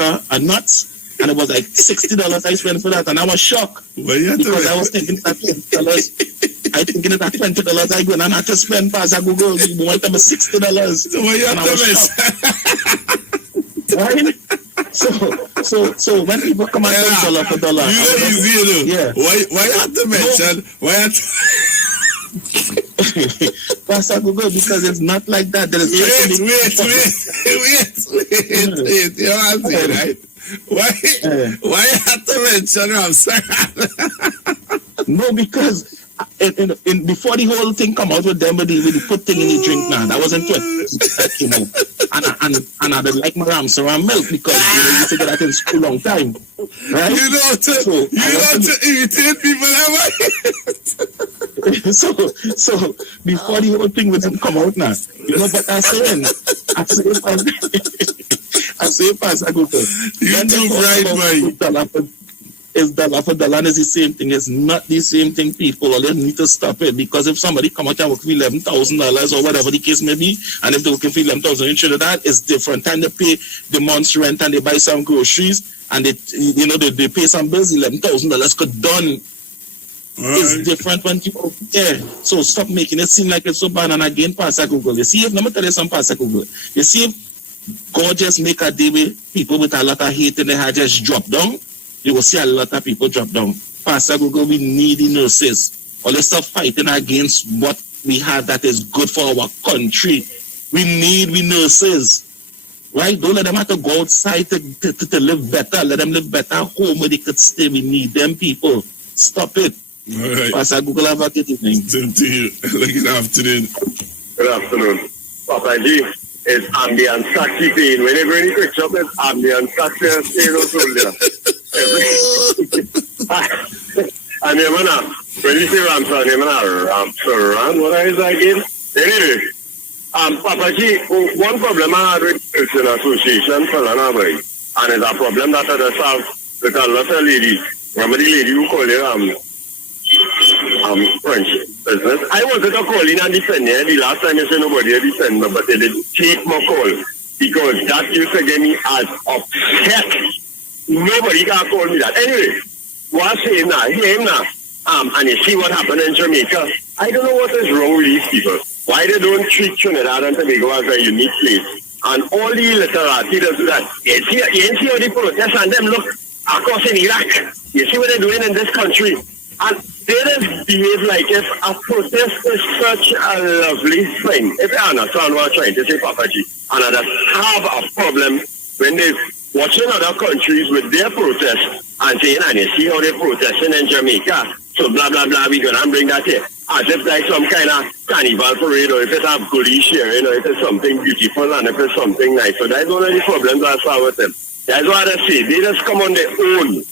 of nuts, and it was like $60 I spent for that, and I was shocked because I was thinking that $20. I thinking that $20 I go and I had to spend past I Google more than $60. So what you and I was shocked. Right? So when people come and talk dollar for dollar, you know easy, you know. Yeah. Why you have to mention? Why you have to? Pastor Google, because it's not like that. There is wait. You know what I'm saying, right? Why you have to mention Ramsar? No, because in before the whole thing come out with them, with the put thing in the drink now, that wasn't that came out. And I didn't like my Ramsar milk because you used to get that in school long time. Right? You know to irritate people ever. So before the whole thing would come out now, you know what I'm saying? I say Pastor Google. You're too bright, boy. Is dollar for dollar is the same thing. It's not the same thing, people. Or they need to stop it, because if somebody come out and work for $11,000 or whatever the case may be, and if they're working for $11,000 in Trinidad, it's different. And they pay the month's rent and they buy some groceries and they pay some bills. $11,000 could done. It's different when people So stop making it seem like it's so bad. And again, Pastor Google, you see, if let me tell you some Pastor Google, you see, if God just make a day where people with a lot of hate in their heart just drop down, you will see a lot of people drop down. Pastor Google, we need the nurses. Or let's stop fighting against what we have that is good for our country. We need nurses. Right? Don't let them have to go outside to live better. Let them live better at home where they could stay. We need them people. Stop it. All right. Pastor Google, have a good evening. Same to you. Good afternoon. Good afternoon. Papa G, it's ambient taxi pain. When you go in the quick shop, it's ambient taxi and stay no soldier. And you know, when you say Ramsar, you know, Ramsar, what is that again? Anyway, Papa G, one problem I had with Christian Association for Lanabai, and it's a problem that I just have with a lot of ladies. Remember the lady who called her French business? I wanted to call in and defend her. The last time you said nobody had defend me, but they did take my call because that used to get me as upset. Nobody can call me that. Anyway, what I'm saying now, hear him now. And you see what happened in Jamaica. I don't know what is wrong with these people. Why they don't treat Trinidad and Tobago as a unique place. And all the literati does that. You see how they protest and them look across in Iraq. You see what they're doing in this country. And they just behave like if a protest is such a lovely thing. If you understand what I'm trying to say, Papa G. And I just have a problem when they watching other countries with their protests and saying, and you see how they're protesting in Jamaica, so blah, blah, blah, we're going to bring that here. As if like some kind of carnival parade, or if it's a goodie sharing, or if it's something beautiful, and if it's something nice. So that's one of the problems I saw with them. That's what I say. They just come on their own,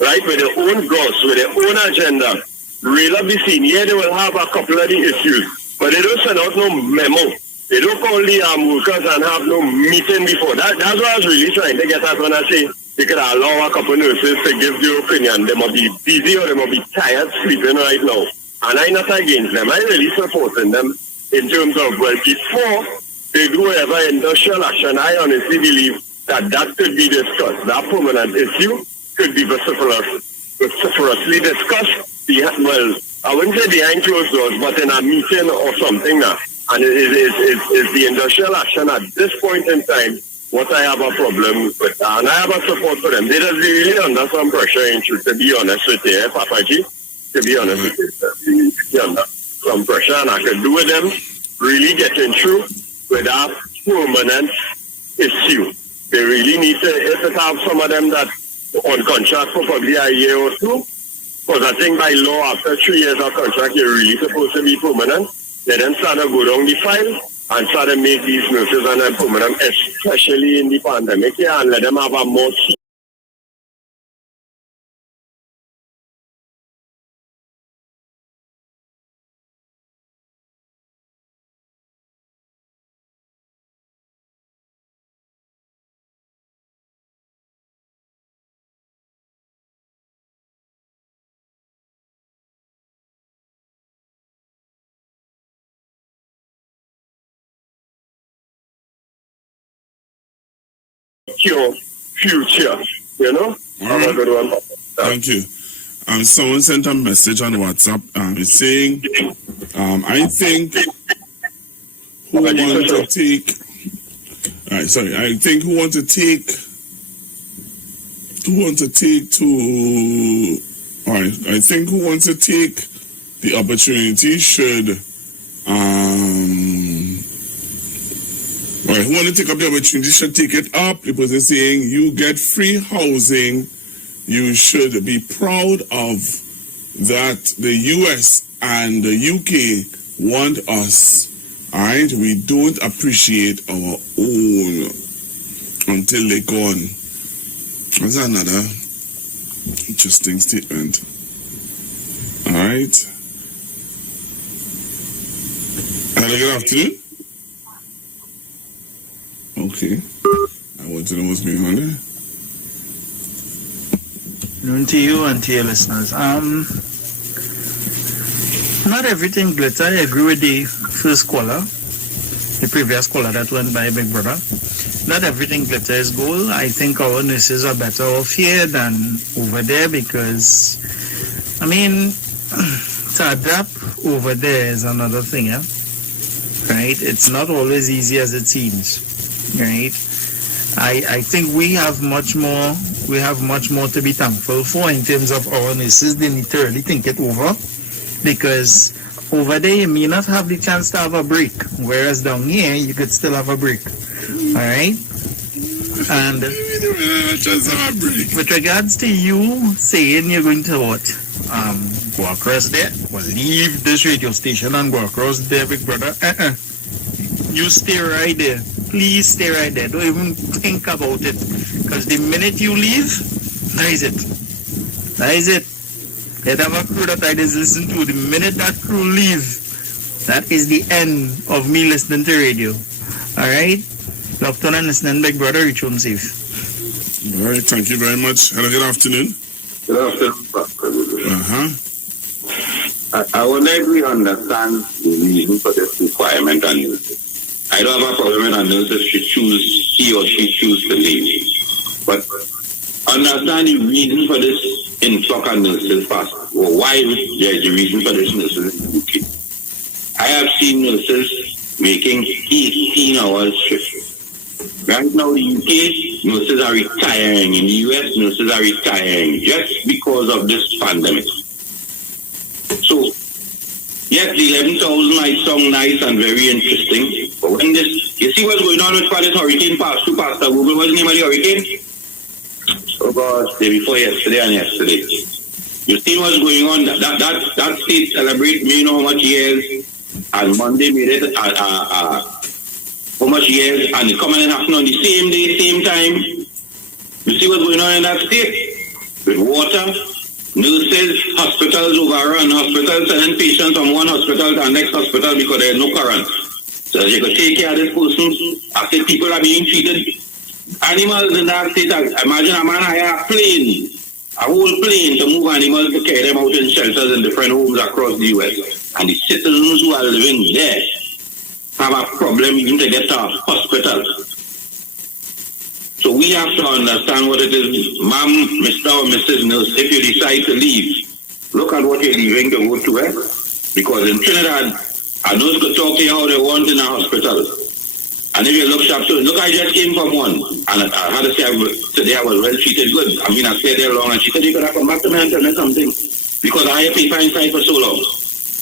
right, with their own goals, with their own agenda. Really be seen. Yeah, they will have a couple of the issues, but they don't send out no memo. They don't call the workers and have no meeting before. That's what I was really trying to get at when I say they could allow a couple of nurses to give their opinion. They must be busy or they must be tired sleeping right now. And I'm not against them. I'm really supporting them in terms of, well, before they do whatever industrial action, I honestly believe that could be discussed. That permanent issue could be vociferously discussed. Well, I wouldn't say behind closed doors, but in a meeting or something now. And it is the industrial action at this point in time what I have a problem with. And I have a support for them. They just really under some pressure, in truth, to be honest with you, Papa G. To be honest with you, they're under some pressure. And I could do with them really getting through with that permanent issue. They really need to, if it have some of them that on contract for probably a year or two, because I think by law, after 3 years of contract, you're really supposed to be permanent. They then start to go down the file and start to make these nurses and then permanent, especially in the pandemic, yeah, and let them have a more secure future, you know? Have a good one. Thank you. Someone sent a message on WhatsApp. It's saying, I think who want to take. I think who want to take. I think who wants to take the opportunity should. Who want to take up the opportunity should take it up, because they're saying you get free housing. You should be proud of that. The US and the UK want us. All right, we don't appreciate our own until they're gone. That's another interesting statement. All right. Hello, good afternoon. Okay. I want to know what's going on there. Noon to you and to your listeners. Not everything glitter. I agree with the first caller, the previous caller that went by, Big Brother. Not everything glitter is gold. I think our nurses are better off here than over there, because, I mean, to adapt over there is another thing, yeah? Right? It's not always easy as it seems, right? I think we have much more to be thankful for in terms of our nurses. They need to really think it over, because over there you may not have the chance to have a break, whereas down here you could still have a break. All right? And with regards to you saying you're going to what? Go across there? Well, leave this radio station and go across there, Big Brother. You stay right there. Please stay right there. Don't even think about it. Because the minute you leave, that is it. That is it. Let have a crew that I just listen to. The minute that crew leave, that is the end of me listening to radio. Alright? Locked on and listening, Big Brother. Reach home safe. Alright, thank you very much. Hello, good afternoon. Good afternoon. I would like to understand the reason for this requirement on nurses. I don't have a problem with a nurse if he or she choose to leave. But understand the reason for this influx of nurses fast, or why there's the reason for this nurses in the UK. I have seen nurses making 18 hours shifts. Right now, the UK nurses are retiring. In the US, nurses are retiring just because of this pandemic. So, yes, the 11,000 might sound nice and very interesting, but when this, you see what's going on with this hurricane pass through Pastor Google, what's the name of the hurricane? Oh gosh, day before yesterday and yesterday. You see what's going on? That state celebrate me know how much years, and Monday made it how much years, and it coming in happening on the same day, same time. You see what's going on in that state? With water, nurses, hospitals overrun, hospitals sending patients from one hospital to the next hospital because there's no current. So you could take care of this person after people are being treated. Animals in that state, imagine a man hire a plane, a whole plane to move animals to carry them out in shelters in different homes across the US. And the citizens who are living there have a problem even to get to a hospital. So we have to understand what it is. Ma'am, Mr. or Mrs. Nurse, if you decide to leave, look at what you're leaving to go to where. Because in Trinidad, a nurse could talk to you how they want in a hospital. And if you look sharp, so look, I just came from one. And I had to say, today I was well treated good. I mean, I stayed there long, and she said, you could have come back to me and tell me something. Because I had paper inside for so long.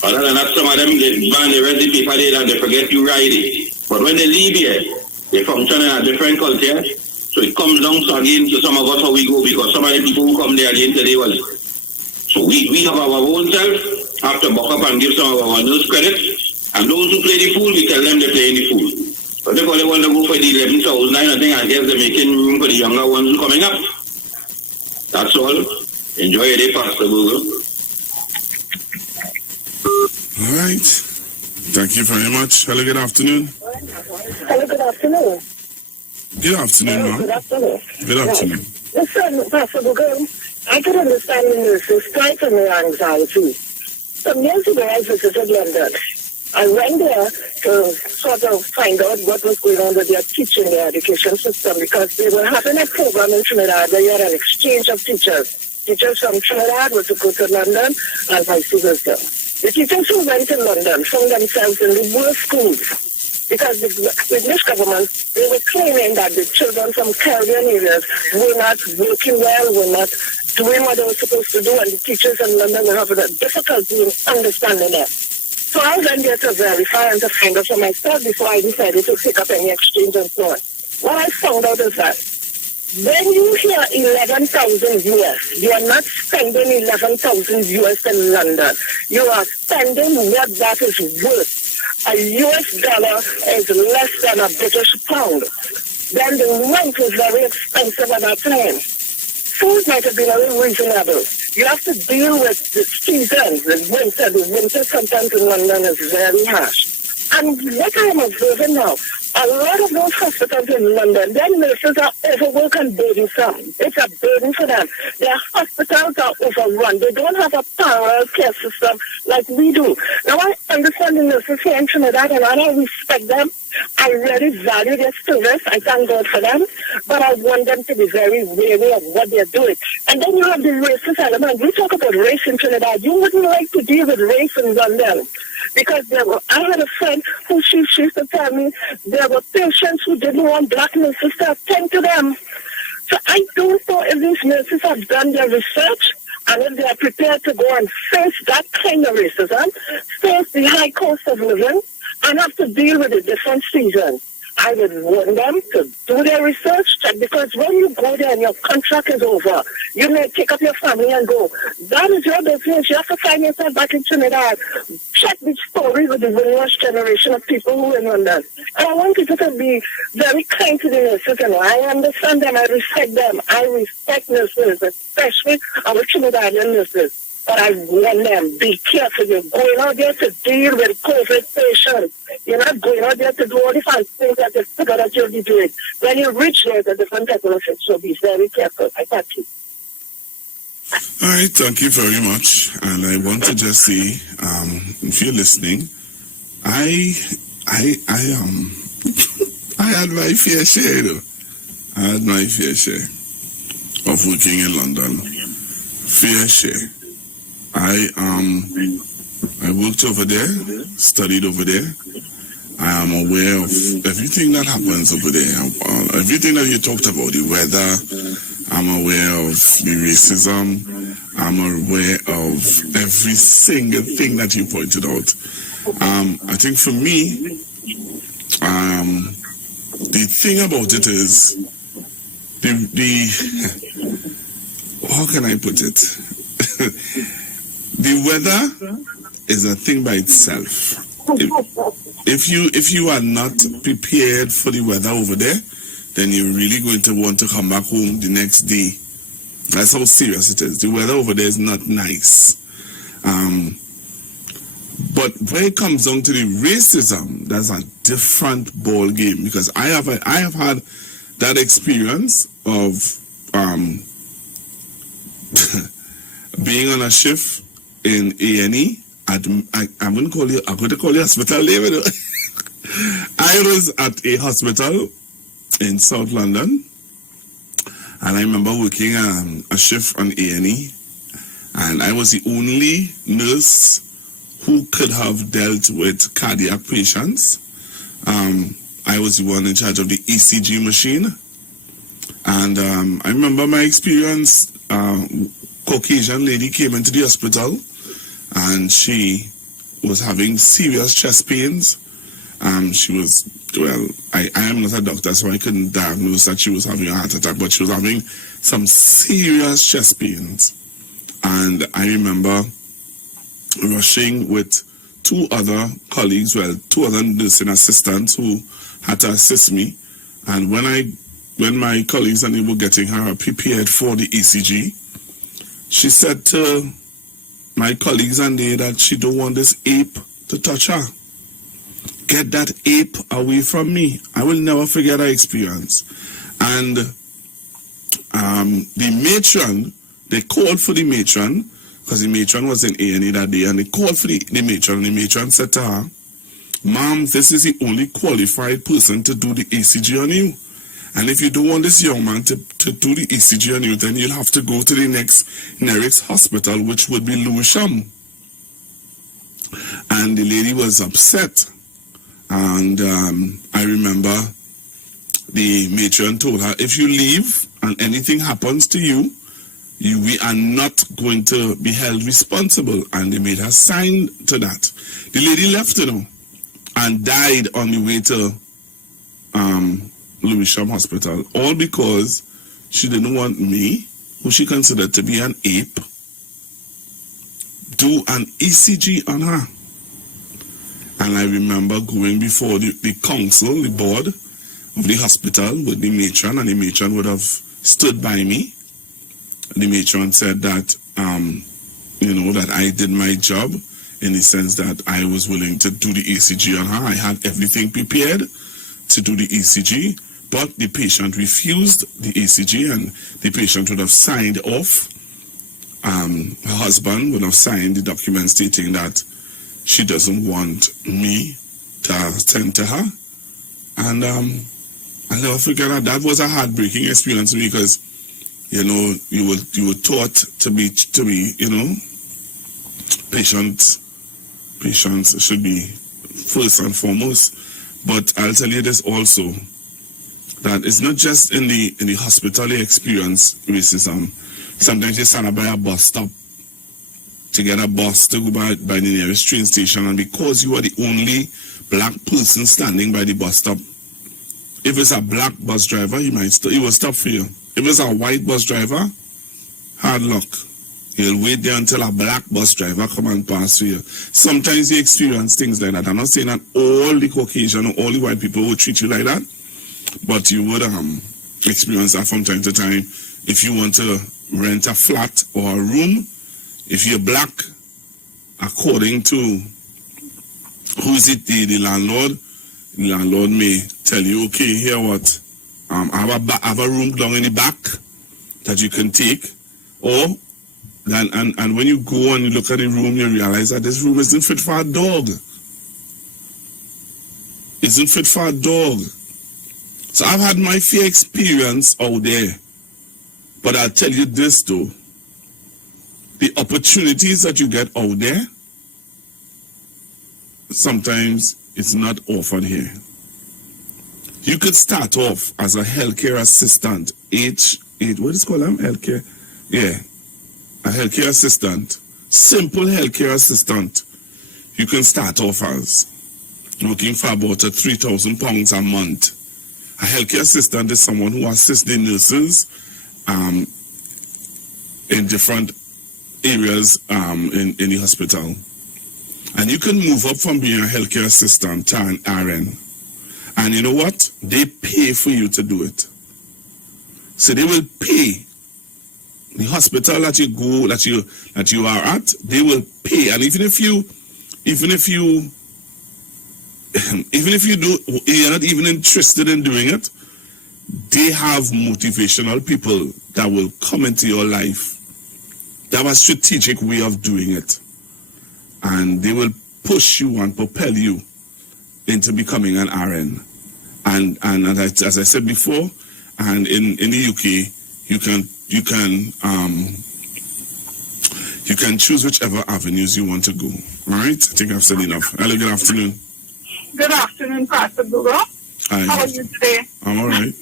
Other than that, some of them, they read the paper there and they forget you write it. But when they leave here, they function in a different culture. So it comes down to again to some of us how we go, because some of the people who come there again today was. So we have our own self, have to buck up and give some of our nurse credit. And those who play the fool, we tell them they play the fool. But they probably want to go for the 11,000, I think, I guess they're making room for the younger ones who coming up. That's all. Enjoy your day, Pastor Google. All right. Thank you very much. Hello, good afternoon. Hello, good afternoon. Good afternoon, ma'am. Good afternoon. Good afternoon. Listen, Pastor Google, I can understand the nurses try to know anxiety. Some years ago, I visited London. I went there to sort of find out what was going on with their teaching, their education system, because they were having a program in Trinidad where you had an exchange of teachers. Teachers from Trinidad were to go to London and vice versa. The teachers who went to London found themselves in the worst schools because the English government, they were claiming that the children from Caribbean areas were not working well, were not doing what they were supposed to do, and the teachers in London were having a difficulty in understanding them. So I went there to verify and to find out for myself before I decided to take up any exchange and so on. What I found out is that when you hear 11,000 US, you are not spending 11,000 US in London. You are spending what that is worth. A US dollar is less than a British pound. Then the rent was very expensive at that time. Food might have been a little reasonable. You have to deal with the seasons, the winter. The winter sometimes in London is very harsh. And what I am observing now, a lot of those hospitals in London, their nurses are overworked and burdensome. It's a burden for them. Their hospitals are overrun. They don't have a parallel care system like we do. Now, I understand the nurses here in Trinidad, and I respect them. I really value their service. I thank God for them. But I want them to be very wary of what they're doing. And then you have the racist element. We talk about race in Trinidad. You wouldn't like to deal with race in London. Because I had a friend who she used to tell me there were patients who didn't want black nurses to attend to them. So I don't know if these nurses have done their research and if they are prepared to go and face that kind of racism, face the high cost of living, and have to deal with the different seasons. I would want them to do their research, because when you go there and your contract is over, you may take up your family and go. That is your business. You have to find yourself back in Trinidad. Check the story with the newest generation of people who are in London. And I want people to be very kind to the nurses. And I understand them. I respect them. I respect nurses, especially our Trinidadian nurses. But I warn them, be careful. You're going out there to deal with COVID patients. You're not going out there to do all the fancy things that you figure that you'll be doing. When you reach there, the different type of effects, so be very careful. I thank you. All right, thank you very much. And I want to just say, if you're listening, I had my fair share, though. I had my fair share of working in London. Fair share. I worked over there, studied over there. I am aware of everything that happens over there. Everything that you talked about, the weather. I'm aware of the racism. I'm aware of every single thing that you pointed out. I think for me, the thing about it is the how can I put it? The weather is a thing by itself. If you are not prepared for the weather over there, then you're really going to want to come back home the next day. That's how serious it is. The weather over there is not nice. But when it comes down to the racism, that's a different ball game, because I have had that experience of being on a shift in A&E. I'm going to call you hospital name. I was at a hospital in South London, and I remember working a shift on A&E, and I was the only nurse who could have dealt with cardiac patients. I was the one in charge of the ECG machine, and I remember my experience. Caucasian lady came into the hospital, and she was having serious chest pains. She was, well, I am not a doctor, so I couldn't diagnose that she was having a heart attack, but she was having some serious chest pains. And I remember rushing with two other colleagues, two other nursing assistants who had to assist me. And when my colleagues and they were getting her prepared for the ECG, she said to my colleagues and they that she don't want this ape to touch her. Get that ape away from me. I will never forget that experience. And the matron, they called for the matron, because the matron was in A&E that day, and they called for the matron, and the matron said to her, "Ma'am, this is the only qualified person to do the ECG on you. And if you don't want this young man to do the ECG on you, then you'll have to go to the nearest hospital, which would be Lewisham." And the lady was upset. And I remember the matron told her, if you leave and anything happens to you, we are not going to be held responsible. And they made her sign to that. The lady left, and died on the way to Lewisham Hospital, all because she didn't want me, who she considered to be an ape, do an ECG on her. And I remember going before the council, the board of the hospital with the matron, and the matron would have stood by me. The matron said that, that I did my job in the sense that I was willing to do the ECG on her. I had everything prepared to do the ECG, but the patient refused the ECG, and the patient would have signed off. Her husband would have signed the document stating that she doesn't want me to attend to her. And I'll never forget that. That was a heartbreaking experience for me, because you were taught to be patients should be first and foremost. But I'll tell you this also, that it's not just in the hospital you experience racism. Sometimes you stand up by a bus stop to get a bus to go by the nearest train station, and because you are the only black person standing by the bus stop, if it's a black bus driver, he will stop for you. If it's a white bus driver, hard luck. He'll wait there until a black bus driver come and pass through you. Sometimes you experience things like that. I'm not saying that all the Caucasian or all the white people will treat you like that, but you would experience that from time to time. If you want to rent a flat or a room, if you're black, according to who is it, the landlord may tell you, okay, here what, I have a room down in the back that you can take, or and when you go and you look at the room, you realize that this room isn't fit for a dog. Isn't fit for a dog. So I've had my fair experience out there, but I'll tell you this though. The opportunities that you get out there, sometimes it's not offered here. You could start off as a healthcare assistant, what is it called? Healthcare? Yeah, a healthcare assistant, simple healthcare assistant. You can start off as working for about £3,000 a month. A healthcare assistant is someone who assists the nurses in different areas in the hospital. And you can move up from being a healthcare assistant to an RN. And you know what? They pay for you to do it. So they will pay. The hospital that you go, that you are at, they will pay. And even if you're not even interested in doing it, they have motivational people that will come into your life. They have a strategic way of doing it. And they will push you and propel you into becoming an RN. And as I said before, and in the UK, you can choose whichever avenues you want to go. All right? I think I've said enough. Hello, good afternoon. Good afternoon, Pastor Google. Hi. How are you today? I'm all right.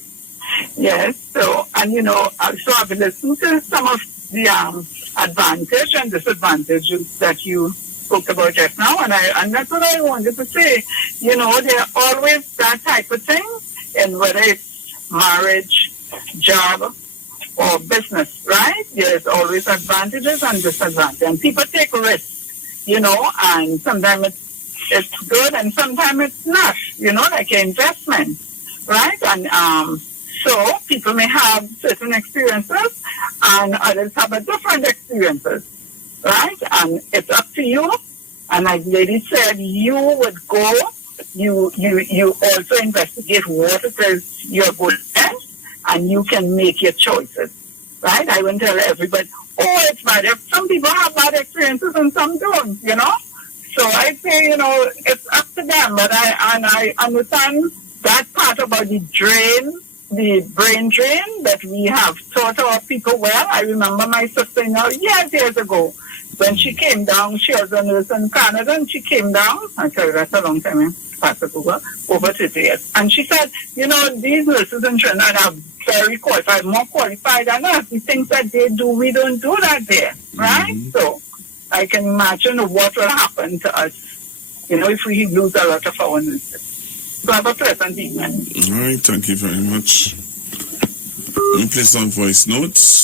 Yes. So, and so I've been listening to some of the advantage and disadvantages that you spoke about just now, and that's what I wanted to say. There are always that type of thing, and whether it's marriage, job, or business, right? There's always advantages and disadvantages, and people take risks, and sometimes it's good and sometimes it's not, like your investment, right? And so people may have certain experiences and others have a different experiences, right? And it's up to you. And like the lady said, you would go, you also investigate what it is you're good at, and you can make your choices, right? I wouldn't tell everybody, it's bad. Some people have bad experiences and some don't, So I say, it's up to them. But I understand that part about the brain drain that we have taught our people well. I remember my sister-in-law years ago. When she came down, she was a nurse in Canada, and she came down, I tell you, that's a long time, Pastor Google, over 30 years. And she said, these nurses in Trinidad are very qualified, more qualified than us. The things that they do, we don't do that there, right? Mm-hmm. So I can imagine what will happen to us, if we lose a lot of our nurses. So have a pleasant evening. All right, thank you very much. Let me play some voice notes.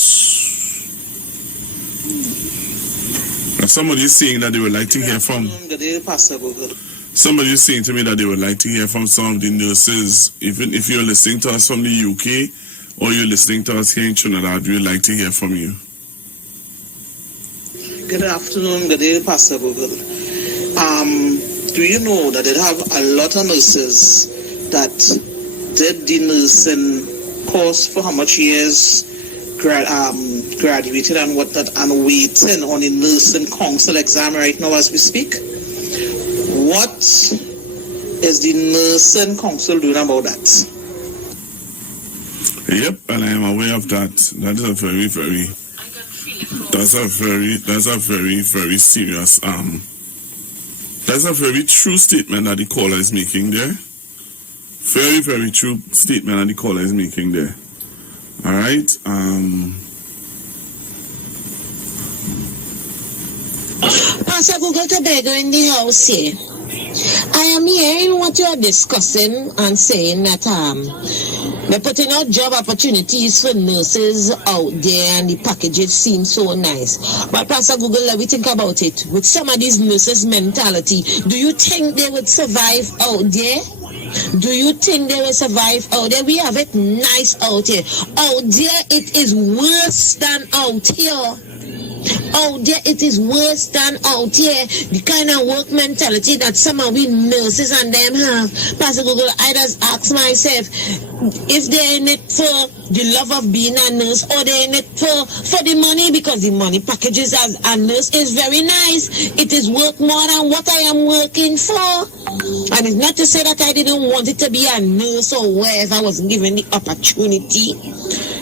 Somebody is saying that they would like to hear from. Somebody is saying to me that they would like to hear from some of the nurses. Even if you're listening to us from the UK or you're listening to us here in Trinidad, we would like to hear from you. Good afternoon, good day, Pastor Google. Do you know that they have a lot of nurses that did the nursing course for how much years? Graduated and whatnot, and waiting on the nursing council exam right now as we speak. What is the nursing council doing about that? Yep, and I am aware of that. That is a very, very, very serious, that's a very true statement that the caller is making there. Very, very true statement that the caller is making there. All right. Pastor Google Tobago in the house here. I am hearing what you are discussing and saying that they're putting out job opportunities for nurses out there and the packages seem so nice. But Pastor Google, let me think about it. With some of these nurses' mentality, do you think they would survive out there? Do you think they will survive out there? We have it nice out here. Out there, it is worse than out here. Out there, it is worse than out here. The kind of work mentality that some of we nurses and them have. Pastor Google, I just ask myself, if they're in it for the love of being a nurse, or they're in it for the money, because the money packages as a nurse is very nice. It is worth more than what I am working for. And it's not to say that I didn't want it to be a nurse or wherever I wasn't given the opportunity.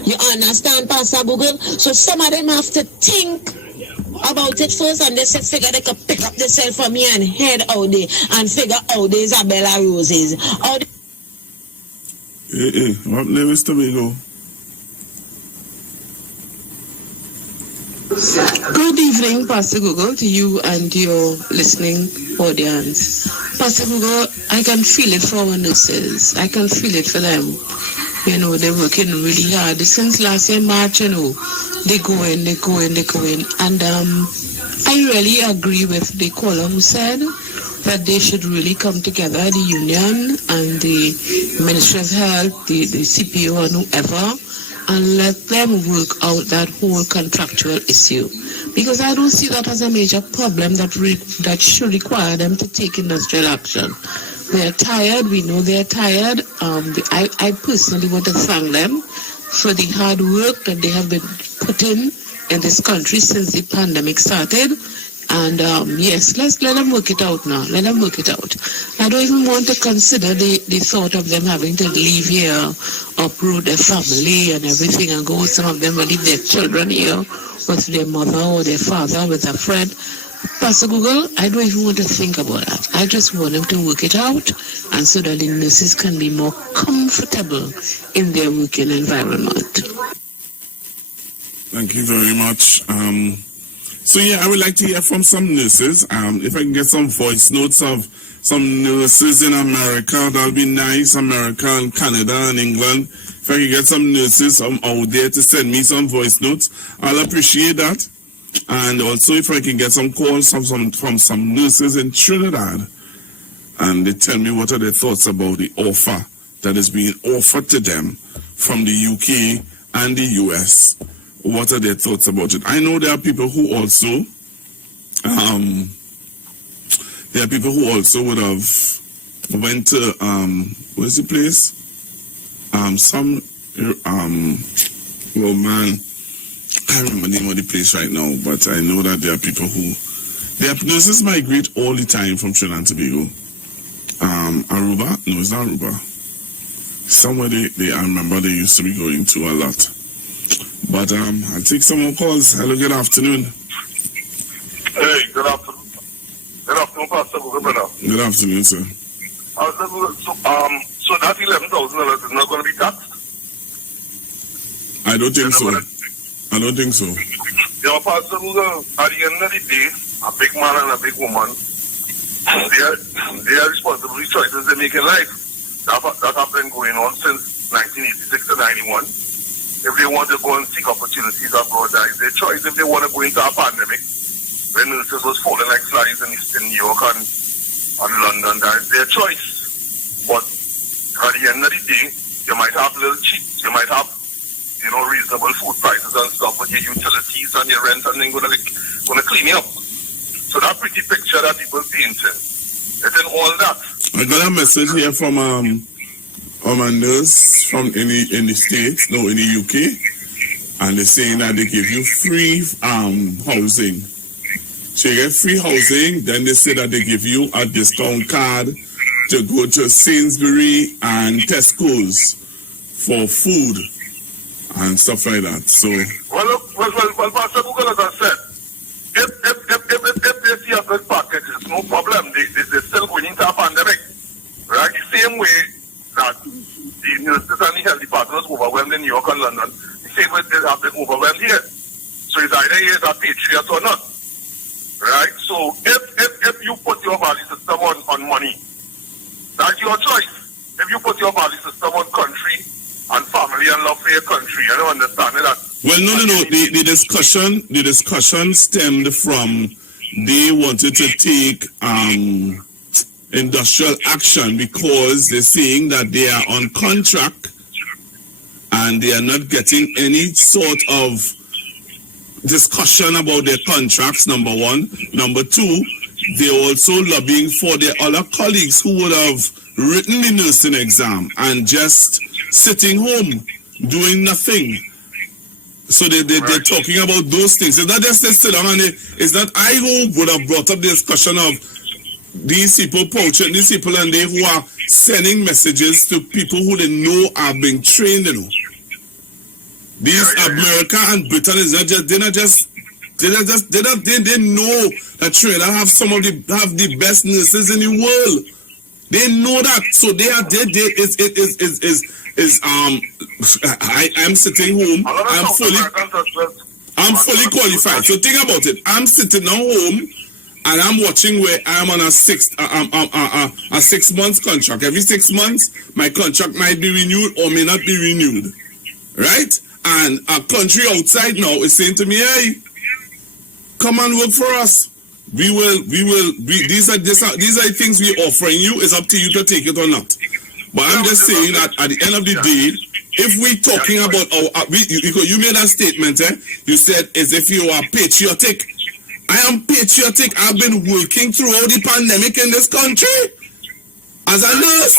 You understand, Pastor Google? So some of them have to think about it first, and they say figure they could pick up themselves from me and head out there and figure out the Isabella Roses. What name is Tobago? Good evening, Pastor Google, to you and your listening audience. Pastor Google, I can feel it for our nurses. I can feel it for them. You know, they're working really hard. Since last year, March, you know, they go in. And I really agree with the caller who said that they should really come together, the union and the Ministry of Health, the CPO and whoever, and let them work out that whole contractual issue. Because I don't see that as a major problem that should require them to take industrial action. They're tired. We know they're tired. I personally want to thank them for the hard work that they have been putting in this country since the pandemic started. And yes, let them work it out now. Let them work it out. I don't even want to consider the thought of them having to leave here, uproot their family and everything and go. Some of them will leave their children here with their mother or their father, with a friend. Pastor Google, I don't even want to think about that. I just want them to work it out, and so that the nurses can be more comfortable in their working environment. Thank you very much. So yeah, I would like to hear from some nurses. If I can get some voice notes of some nurses in America, that'll be nice. America and Canada and England. If I can get some nurses out there to send me some voice notes, I'll appreciate that. And also if I can get some calls from some nurses in Trinidad, and they tell me what are their thoughts about the offer that is being offered to them from the UK and the US. What are their thoughts about it? I know there are people who also would have went to what is the place? Oh man, I can't remember the name of the place right now, but I know that there are people nurses migrate all the time from Trinidad and Tobago. Aruba? No, it's not Aruba. Somewhere I remember they used to be going to a lot. But I'll take some more calls. Hello, good afternoon. Hey, good afternoon. Good afternoon, Pastor. Good afternoon, sir. So that $11,000 is not going to be taxed? I don't think so. I don't think so. Yeah, Pastor, at the end of the day, a big man and a big woman, they are responsible for the choices they make in life. That have been going on since 1986 to 91. If they want to go and seek opportunities abroad, that is their choice. If they want to go into a pandemic, when nurses was falling like flies in New York and London, that is their choice. But at the end of the day, you might have little cheats, you might have, reasonable food prices and stuff, but your utilities and your rent and then going to clean it up. So that pretty picture that people painting, it's in all that. I got a message here from a nurse in the States, in the UK, and they're saying that they give you free housing. So you get free housing, then they say that they give you a discount card to go to Sainsbury and Tesco's for food and stuff like that. So well, Pastor Google, as I said, if they see a good package, it's no problem. They're still going into a pandemic, right? The same way that the nurses and the health departments overwhelmed in New York and London, the same way they have been overwhelmed here. So it's either he is a patriot or not, right? So if you put your value system on money, that's your choice. If you put your value system on country and family and love for your country, I don't understand that. Well, no. The discussion stemmed from they wanted to take industrial action because they're saying that they are on contract and they are not getting any sort of discussion about their contracts, number one. Number two, they're also lobbying for their other colleagues who would have written the nursing exam and just sitting home doing nothing. So they're talking about those things. It's not just they sit down and it's not I who would have brought up the discussion of these people poaching these people and they who are sending messages to people who they know are being trained, These America and Britain is not just they know that Trinidad have the best nurses in the world. They know that. So I am sitting home. I'm fully qualified. So think about it. I'm sitting at home and I'm watching where I'm on a 6 month contract. Every 6 months, my contract might be renewed or may not be renewed, right? And a country outside now is saying to me, hey, come and work for us. These are the things we're offering you. It's up to you to take it or not. But I'm just saying that at the end of the day, if we're talking about you made a statement, you said as if you are patriotic. I am patriotic. I've been working throughout the pandemic in this country as a nurse.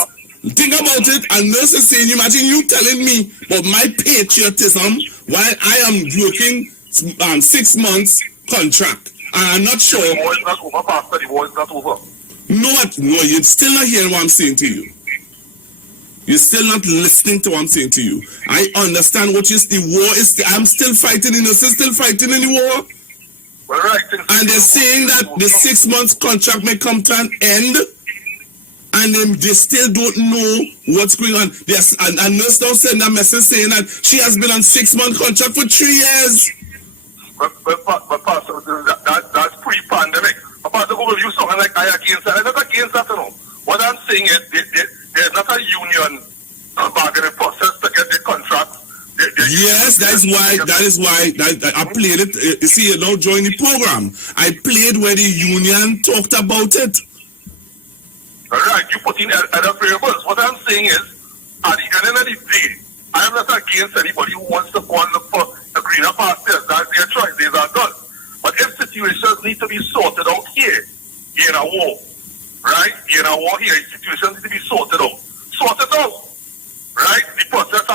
Think about it. A nurse is saying, imagine you telling me about my patriotism while I am working 6 months contract. And I'm not sure. The war is not over, Pastor. The war is not over. No, you're still not hearing what I'm saying to you. You're still not listening to what I'm saying to you. I understand what the war is. I'm still fighting. The nurses still fighting in the war. Well, right. And they're saying that the 6 months contract may come to an end. And they still don't know what's going on. A nurse now sent a message saying that she has been on 6 month contract for 3 years. But Pastor, that's pre-pandemic. Pastor, you sound like I against that. I'm not against that, you know. What I'm saying is there's not a union bargaining process to get the contract. Yes, that is why I played it. You see, you now join the program. I played where the union talked about it. Right, you put in other variables. What I'm saying is, at the end of the day, I am not against anybody who wants to go and look for a greener pastures. That's their choice. These are done. But if situations need to be sorted out here, in a war, right? In a war here, situations need to be sorted out. Sort it out, right? The process,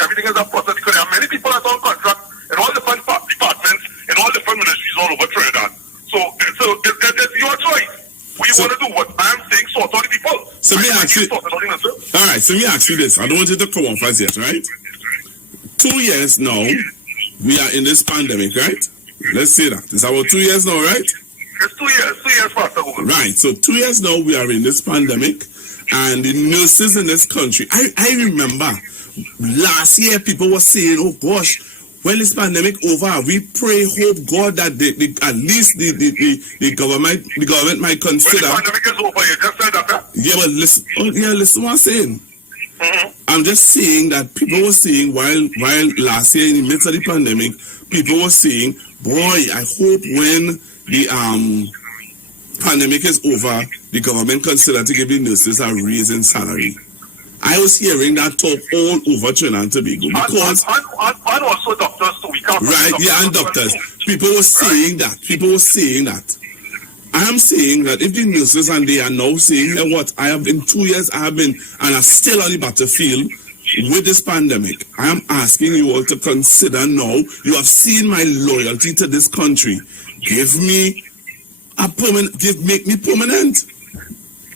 everything is a process because there are many people that are on contract in all different departments, in all different ministries all over Trinidad. So it's your choice. We want to do what I'm saying, sort out the people. So me ask you, all right, so me ask you this. I don't want you to come off as yet, right? 2 years now, we are in this pandemic, right? Let's say that. It's about 2 years now, right? It's 2 years, Pastor Google. Right, so 2 years now, we are in this pandemic, and the nurses in this country, I remember last year people were saying, oh gosh, when this pandemic over, we pray, hope God that at least the government might consider. When the pandemic is over, you just said that. Yeah, but listen what I'm saying. Mm-hmm. I'm just saying that people were saying while last year in the midst of the pandemic, people were saying, boy, I hope when the pandemic is over, the government consider to give the nurses a raise in salary. I was hearing that talk all over Trinidad and Tobago because and also doctors too. And doctors. People were saying that. I am saying that if the nurses and they are now saying, you know what, I have been 2 years, I have been, and I'm still on the battlefield with this pandemic. I am asking you all to consider now. You have seen my loyalty to this country. Give me a make me permanent.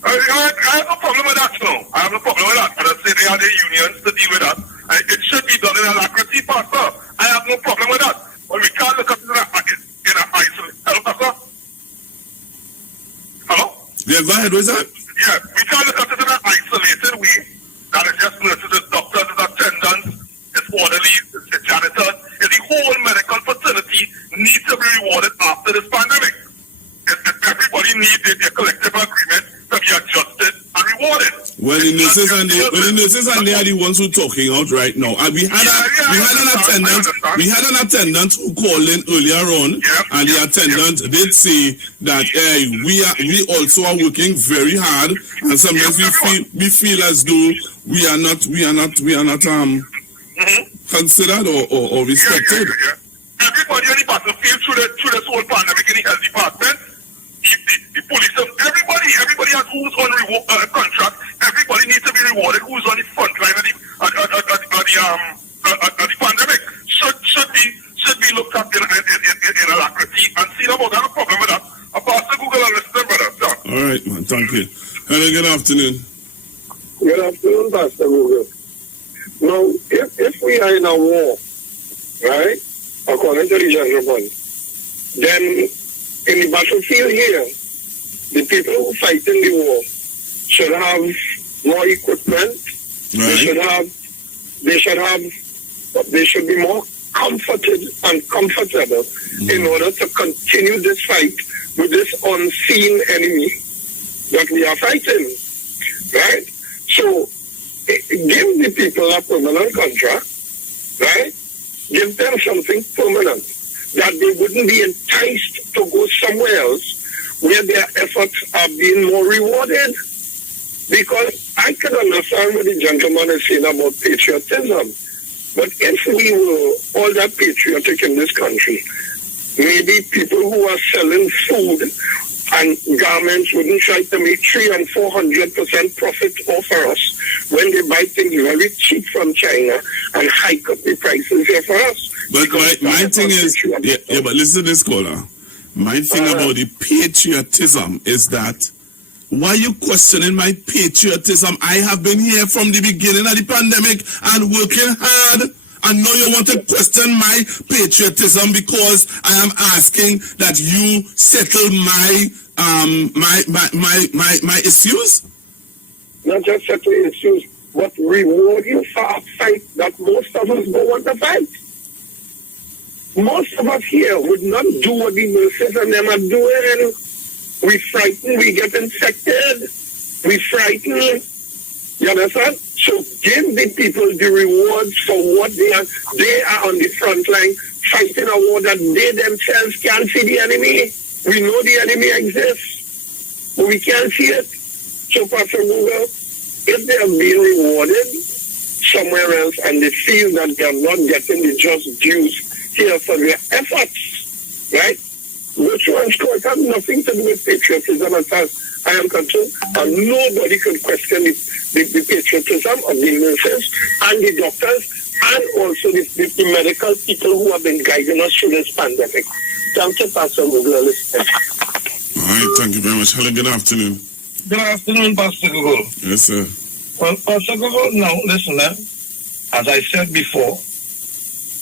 I have no problem with that, no. I have no problem with that. But I say they are the unions to deal with that. It should be done in alacrity, Pastor. I have no problem with that. But we can't look at it in an isolated. Hello, Pastor? Hello? Yeah, go ahead. What's that? Yeah, we can't look at it in an isolated way. That is just nurses, it's doctors, it's attendants, it's orderlies, it's janitors. The whole medical facility needs to be rewarded after this pandemic. Everybody needs their collective agreement to be adjusted and rewarded. Well, the nurses and they are the ones who are talking out right now. We had an attendant who called in earlier on, and the attendant did say that we also are working very hard, and sometimes we feel as though we are not considered or respected. Everybody on the battlefield through this whole pandemic in the health department. The police, everybody has who's on contract. Everybody needs to be rewarded. Who's on the front line of the pandemic should be looked at in alacrity and seen about. I have a problem with that. Pastor Google and listen, brother. All right, man. Thank you. Hello. Good afternoon. Good afternoon, Pastor Google. Now, if we are in a war, right, according to the gentleman, then in the battlefield here, the people who fight in the war should have more equipment. Right. They should be more comforted and comfortable in order to continue this fight with this unseen enemy that we are fighting, right? So, give the people a permanent contract, right? Give them something permanent, that they wouldn't be enticed to go somewhere else where their efforts are being more rewarded. Because I can understand what the gentleman is saying about patriotism, but if we were all that patriotic in this country, maybe people who are selling food and garments wouldn't try to make 300% and 400% profit over us when they buy things very cheap from China and hike up the prices here for us. But my thing is, but listen to this, caller. My thing about the patriotism is that, why are you questioning my patriotism? I have been here from the beginning of the pandemic and working hard. And now you want to question my patriotism because I am asking that you settle my issues? Not just settle issues, but reward you for a fight that most of us don't want to fight. Most of us here would not do what the nurses and them are doing. We frightened, we get infected, we frightened. You understand? So give the people the rewards for what they are. They are on the front line fighting a war that they themselves can't see the enemy. We know the enemy exists, but we can't see it. So, Pastor Google, if they are being rewarded somewhere else and they feel that they are not getting the just dues here for their efforts, right? Which one's going to have nothing to do with patriotism as far as I am concerned, and nobody could question the patriotism of the nurses and the doctors and also the medical people who have been guiding us through this pandemic. Thank you, Pastor Google. All right, thank you very much. Hello, good afternoon. Good afternoon, Pastor Google. Yes, sir. Well, Pastor Google, now listen, as I said before,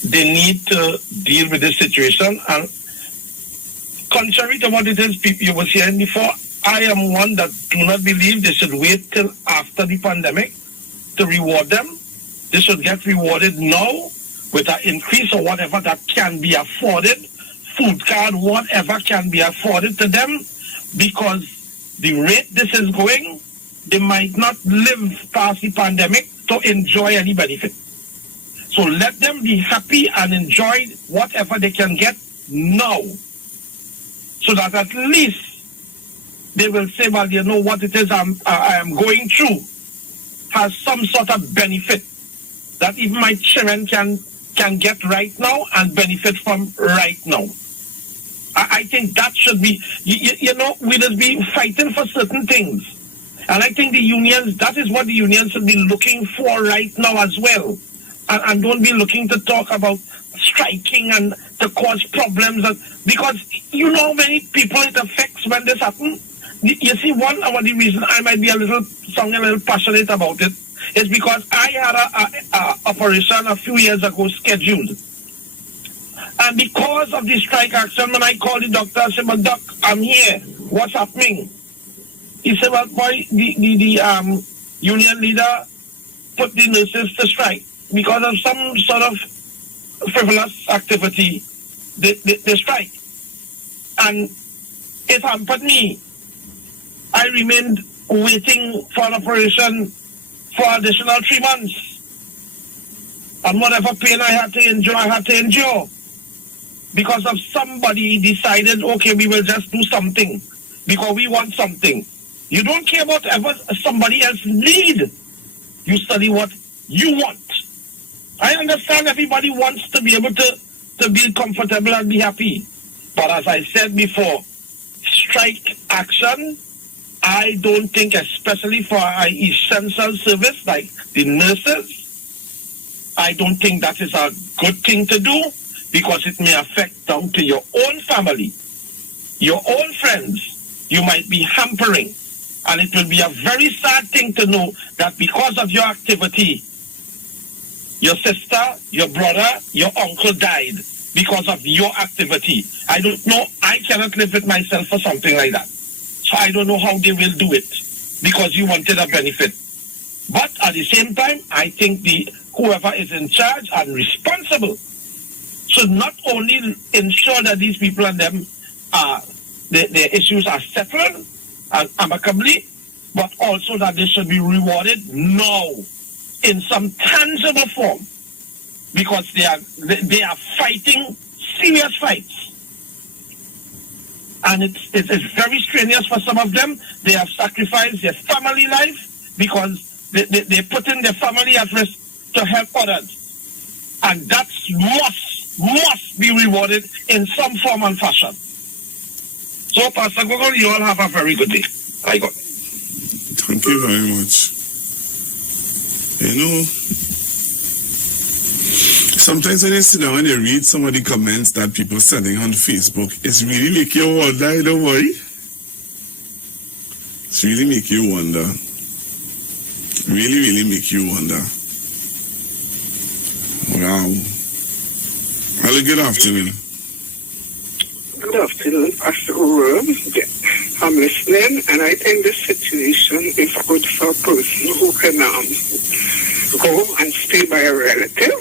they need to deal with this situation, and contrary to what it is you were saying before, I am one that do not believe they should wait till after the pandemic to reward them. They should get rewarded now with an increase or whatever that can be afforded, food card, whatever can be afforded to them, because the rate this is going, they might not live past the pandemic to enjoy any benefit. So let them be happy and enjoy whatever they can get now, so that at least they will say, well, you know what it is I am going through has some sort of benefit that even my children can get right now and benefit from right now. I think that should be, you know, we will be fighting for certain things. And I think the unions, that is what the unions should be looking for right now as well. And don't be looking to talk about striking and to cause problems. Because you know how many people it affects when this happens? You see, one of the reasons I might be sounding a little passionate about it is because I had a operation a few years ago scheduled. And because of the strike action, when I called the doctor, I said, well, Doc, I'm here. What's happening? He said, well, boy, the union leader put the nurses to strike because of some sort of frivolous activity. They strike. And it hampered me. I remained waiting for an operation for additional 3 months. And whatever pain I had to endure. Because of somebody decided, okay, we will just do something because we want something. You don't care about whatever somebody else need. You study what you want. I understand everybody wants to be able to be comfortable and be happy. But as I said before, strike action, I don't think, especially for our essential service like the nurses, I don't think that is a good thing to do, because it may affect down to your own family, your own friends. You might be hampering, and it will be a very sad thing to know that because of your activity, your sister, your brother, your uncle died because of your activity. I don't know. I cannot live with myself for something like that. So I don't know how they will do it because you wanted a benefit. But at the same time, I think whoever is in charge and responsible should not only ensure that these people and them their issues are settled amicably, but also that they should be rewarded now in some tangible form, because they are fighting serious fights. And it's very strenuous for some of them. They have sacrificed their family life because they put in their family at risk to help others. And that must be rewarded in some form and fashion. So, Pastor Google, you all have a very good day. I got it. Thank you very much. You know, sometimes when you sit down and you read some of the comments that people sending on Facebook, it's really make you wonder, you know why? It's really make you wonder. Really, really make you wonder. Wow. Hello, good afternoon. Good afternoon, Pastor Iwer. I'm listening, and I think this situation is good for a person who can go and stay by a relative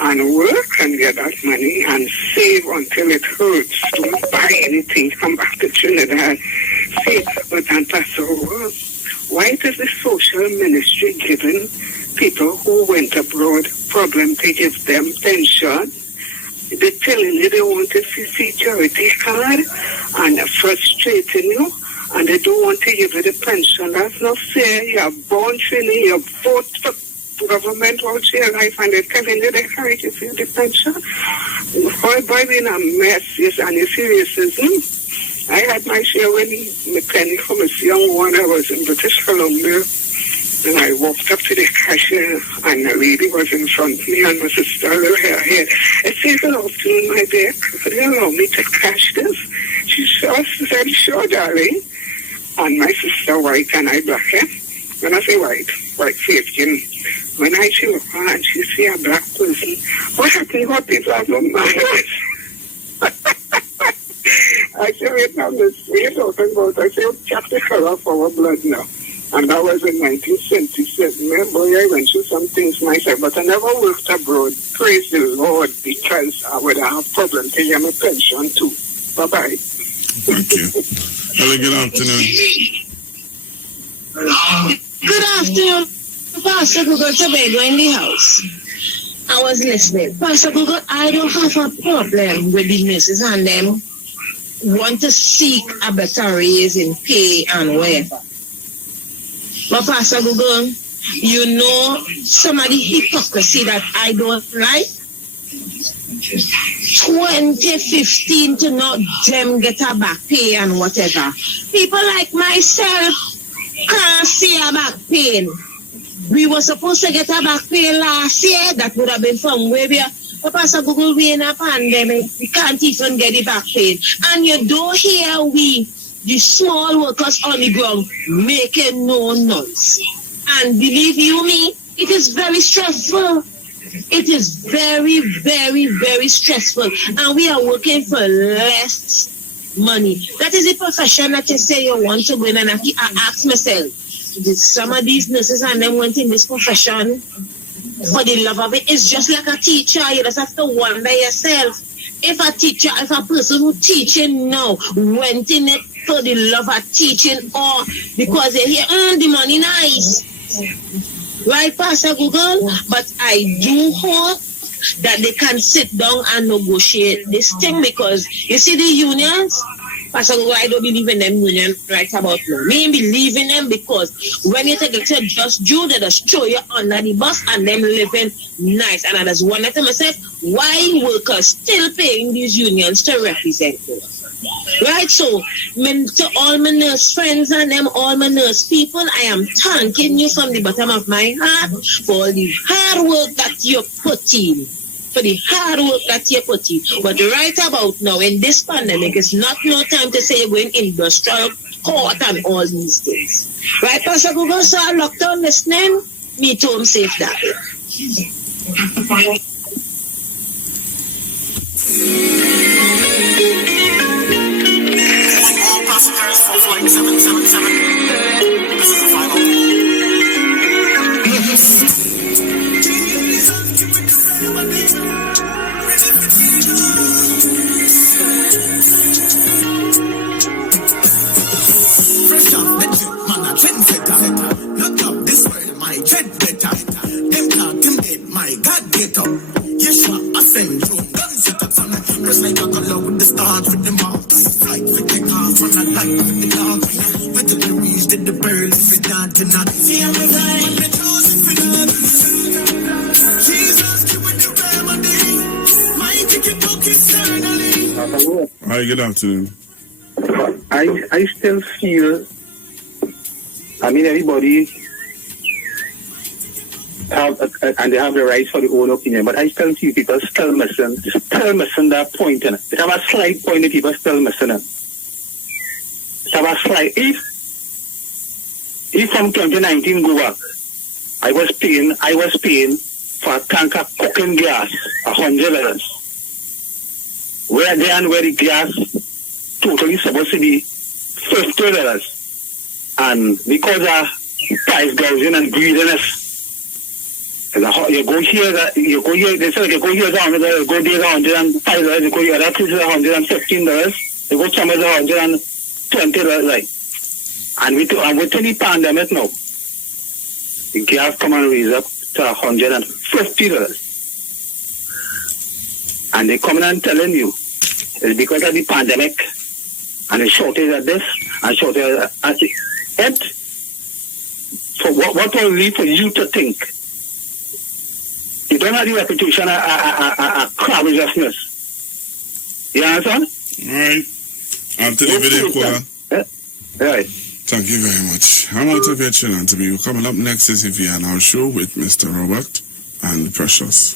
and work and get that money and save until it hurts. Don't buy anything. Come back to Trinidad. See, but and Pastor Iwer, why does the social ministry giving people who went abroad problem to give them pension? They're telling you they want to see security card and they're frustrating you and they don't want to give you the pension. That's not fair. You're born training, you vote for government all your life and they're telling you they can't give you the pension. Boy, being a mess, yes, and you see racism. I had my share when McKenny from a young one. I was in British Columbia. And I walked up to the cashier, and the lady was in front of me, and my sister her hair. I said, "Good afternoon, my dear. Could you allow me to cash this?" She said, "Sure, darling." And my sister white and I black. When I say white face, when I see her and she see a black person, what happened? What people have no manners? I said, "Wait now, Miss, what are you talking about?" I said, "Check the color of our blood now." And that was in 1977. Boy, I went through some things myself, but I never worked abroad. Praise the Lord, because I would have problems to get my pension too. Bye-bye. Thank you. Hello, good afternoon. Good afternoon, Pastor Google Tobago in the house. I was listening. Pastor Google, I don't have a problem with the nurses and them want to seek a better raise in pay and whatever. But Pastor Google, you know some of the hypocrisy that I don't like? 2015 to not them get a back pay and whatever. People like myself can't see a back pay. We were supposed to get a back pay last year. That would have been from where we are. But Pastor Google, we in a pandemic. We can't even get the back pay. And you don't hear the small workers on the ground making no noise. And believe you me, it is very stressful. It is very, very, very stressful. And we are working for less money. That is a profession that you say you want to go in, and I ask myself, some of these nurses and them went in this profession for the love of it. It's just like a teacher. You just have to wonder yourself. If a person who teaching now went in it for the love of teaching or because they hear, the money nice. Right, Pastor Google? But I do hope that they can sit down and negotiate this thing, because you see the unions, Pastor Google, I don't believe in them unions right about now. Me believe in them because when you take it to just due, they just throw you under the bus and them living nice. And I just wonder to myself, why workers still paying these unions to represent them? Right, so to all my nurse friends and them, all my nurse people, I am thanking you from the bottom of my heart for all the hard work that you put in. For the hard work that you put in. But right about now, in this pandemic, it's not no time to say you're going industrial court and all these things. Right, Pastor Google, so I locked down listening, me too, I'm safe that way. All passengers for flight 777. This is the final call. Press like a color with the stars with the mark. Flight with the car, from the light with the dark. Wait till we reach the pearl if it not tonight. See how we fly, when we choose if it not. Jesus, give me the remedy. My ticket book eternally. Hi, good afternoon. I still feel, I mean, everybody have, and they have the right for their own opinion, but I still see people still missing that point in it. They have a slight point that people still missing it. They have a slight, if from 2019 go back, I was paying for a tank of cooking gas, $100. Where the gas totally supposed to be $50. And because of price gouging and greediness, you go here, they say you go here, $100, go there $105, you go here, that place is $115, you go somewhere $120, right? And within the pandemic now, the gas come and raise up to $150. And they come in and telling you it's because of the pandemic and the shortage of this and shortage of that. So what will lead for you to think? You don't have the reputation of courageousness. You understand? All right. After the video call. Right. Thank you very much. I'm out of your channel to be coming up next is if you are on our show with Mr. Robert and Precious.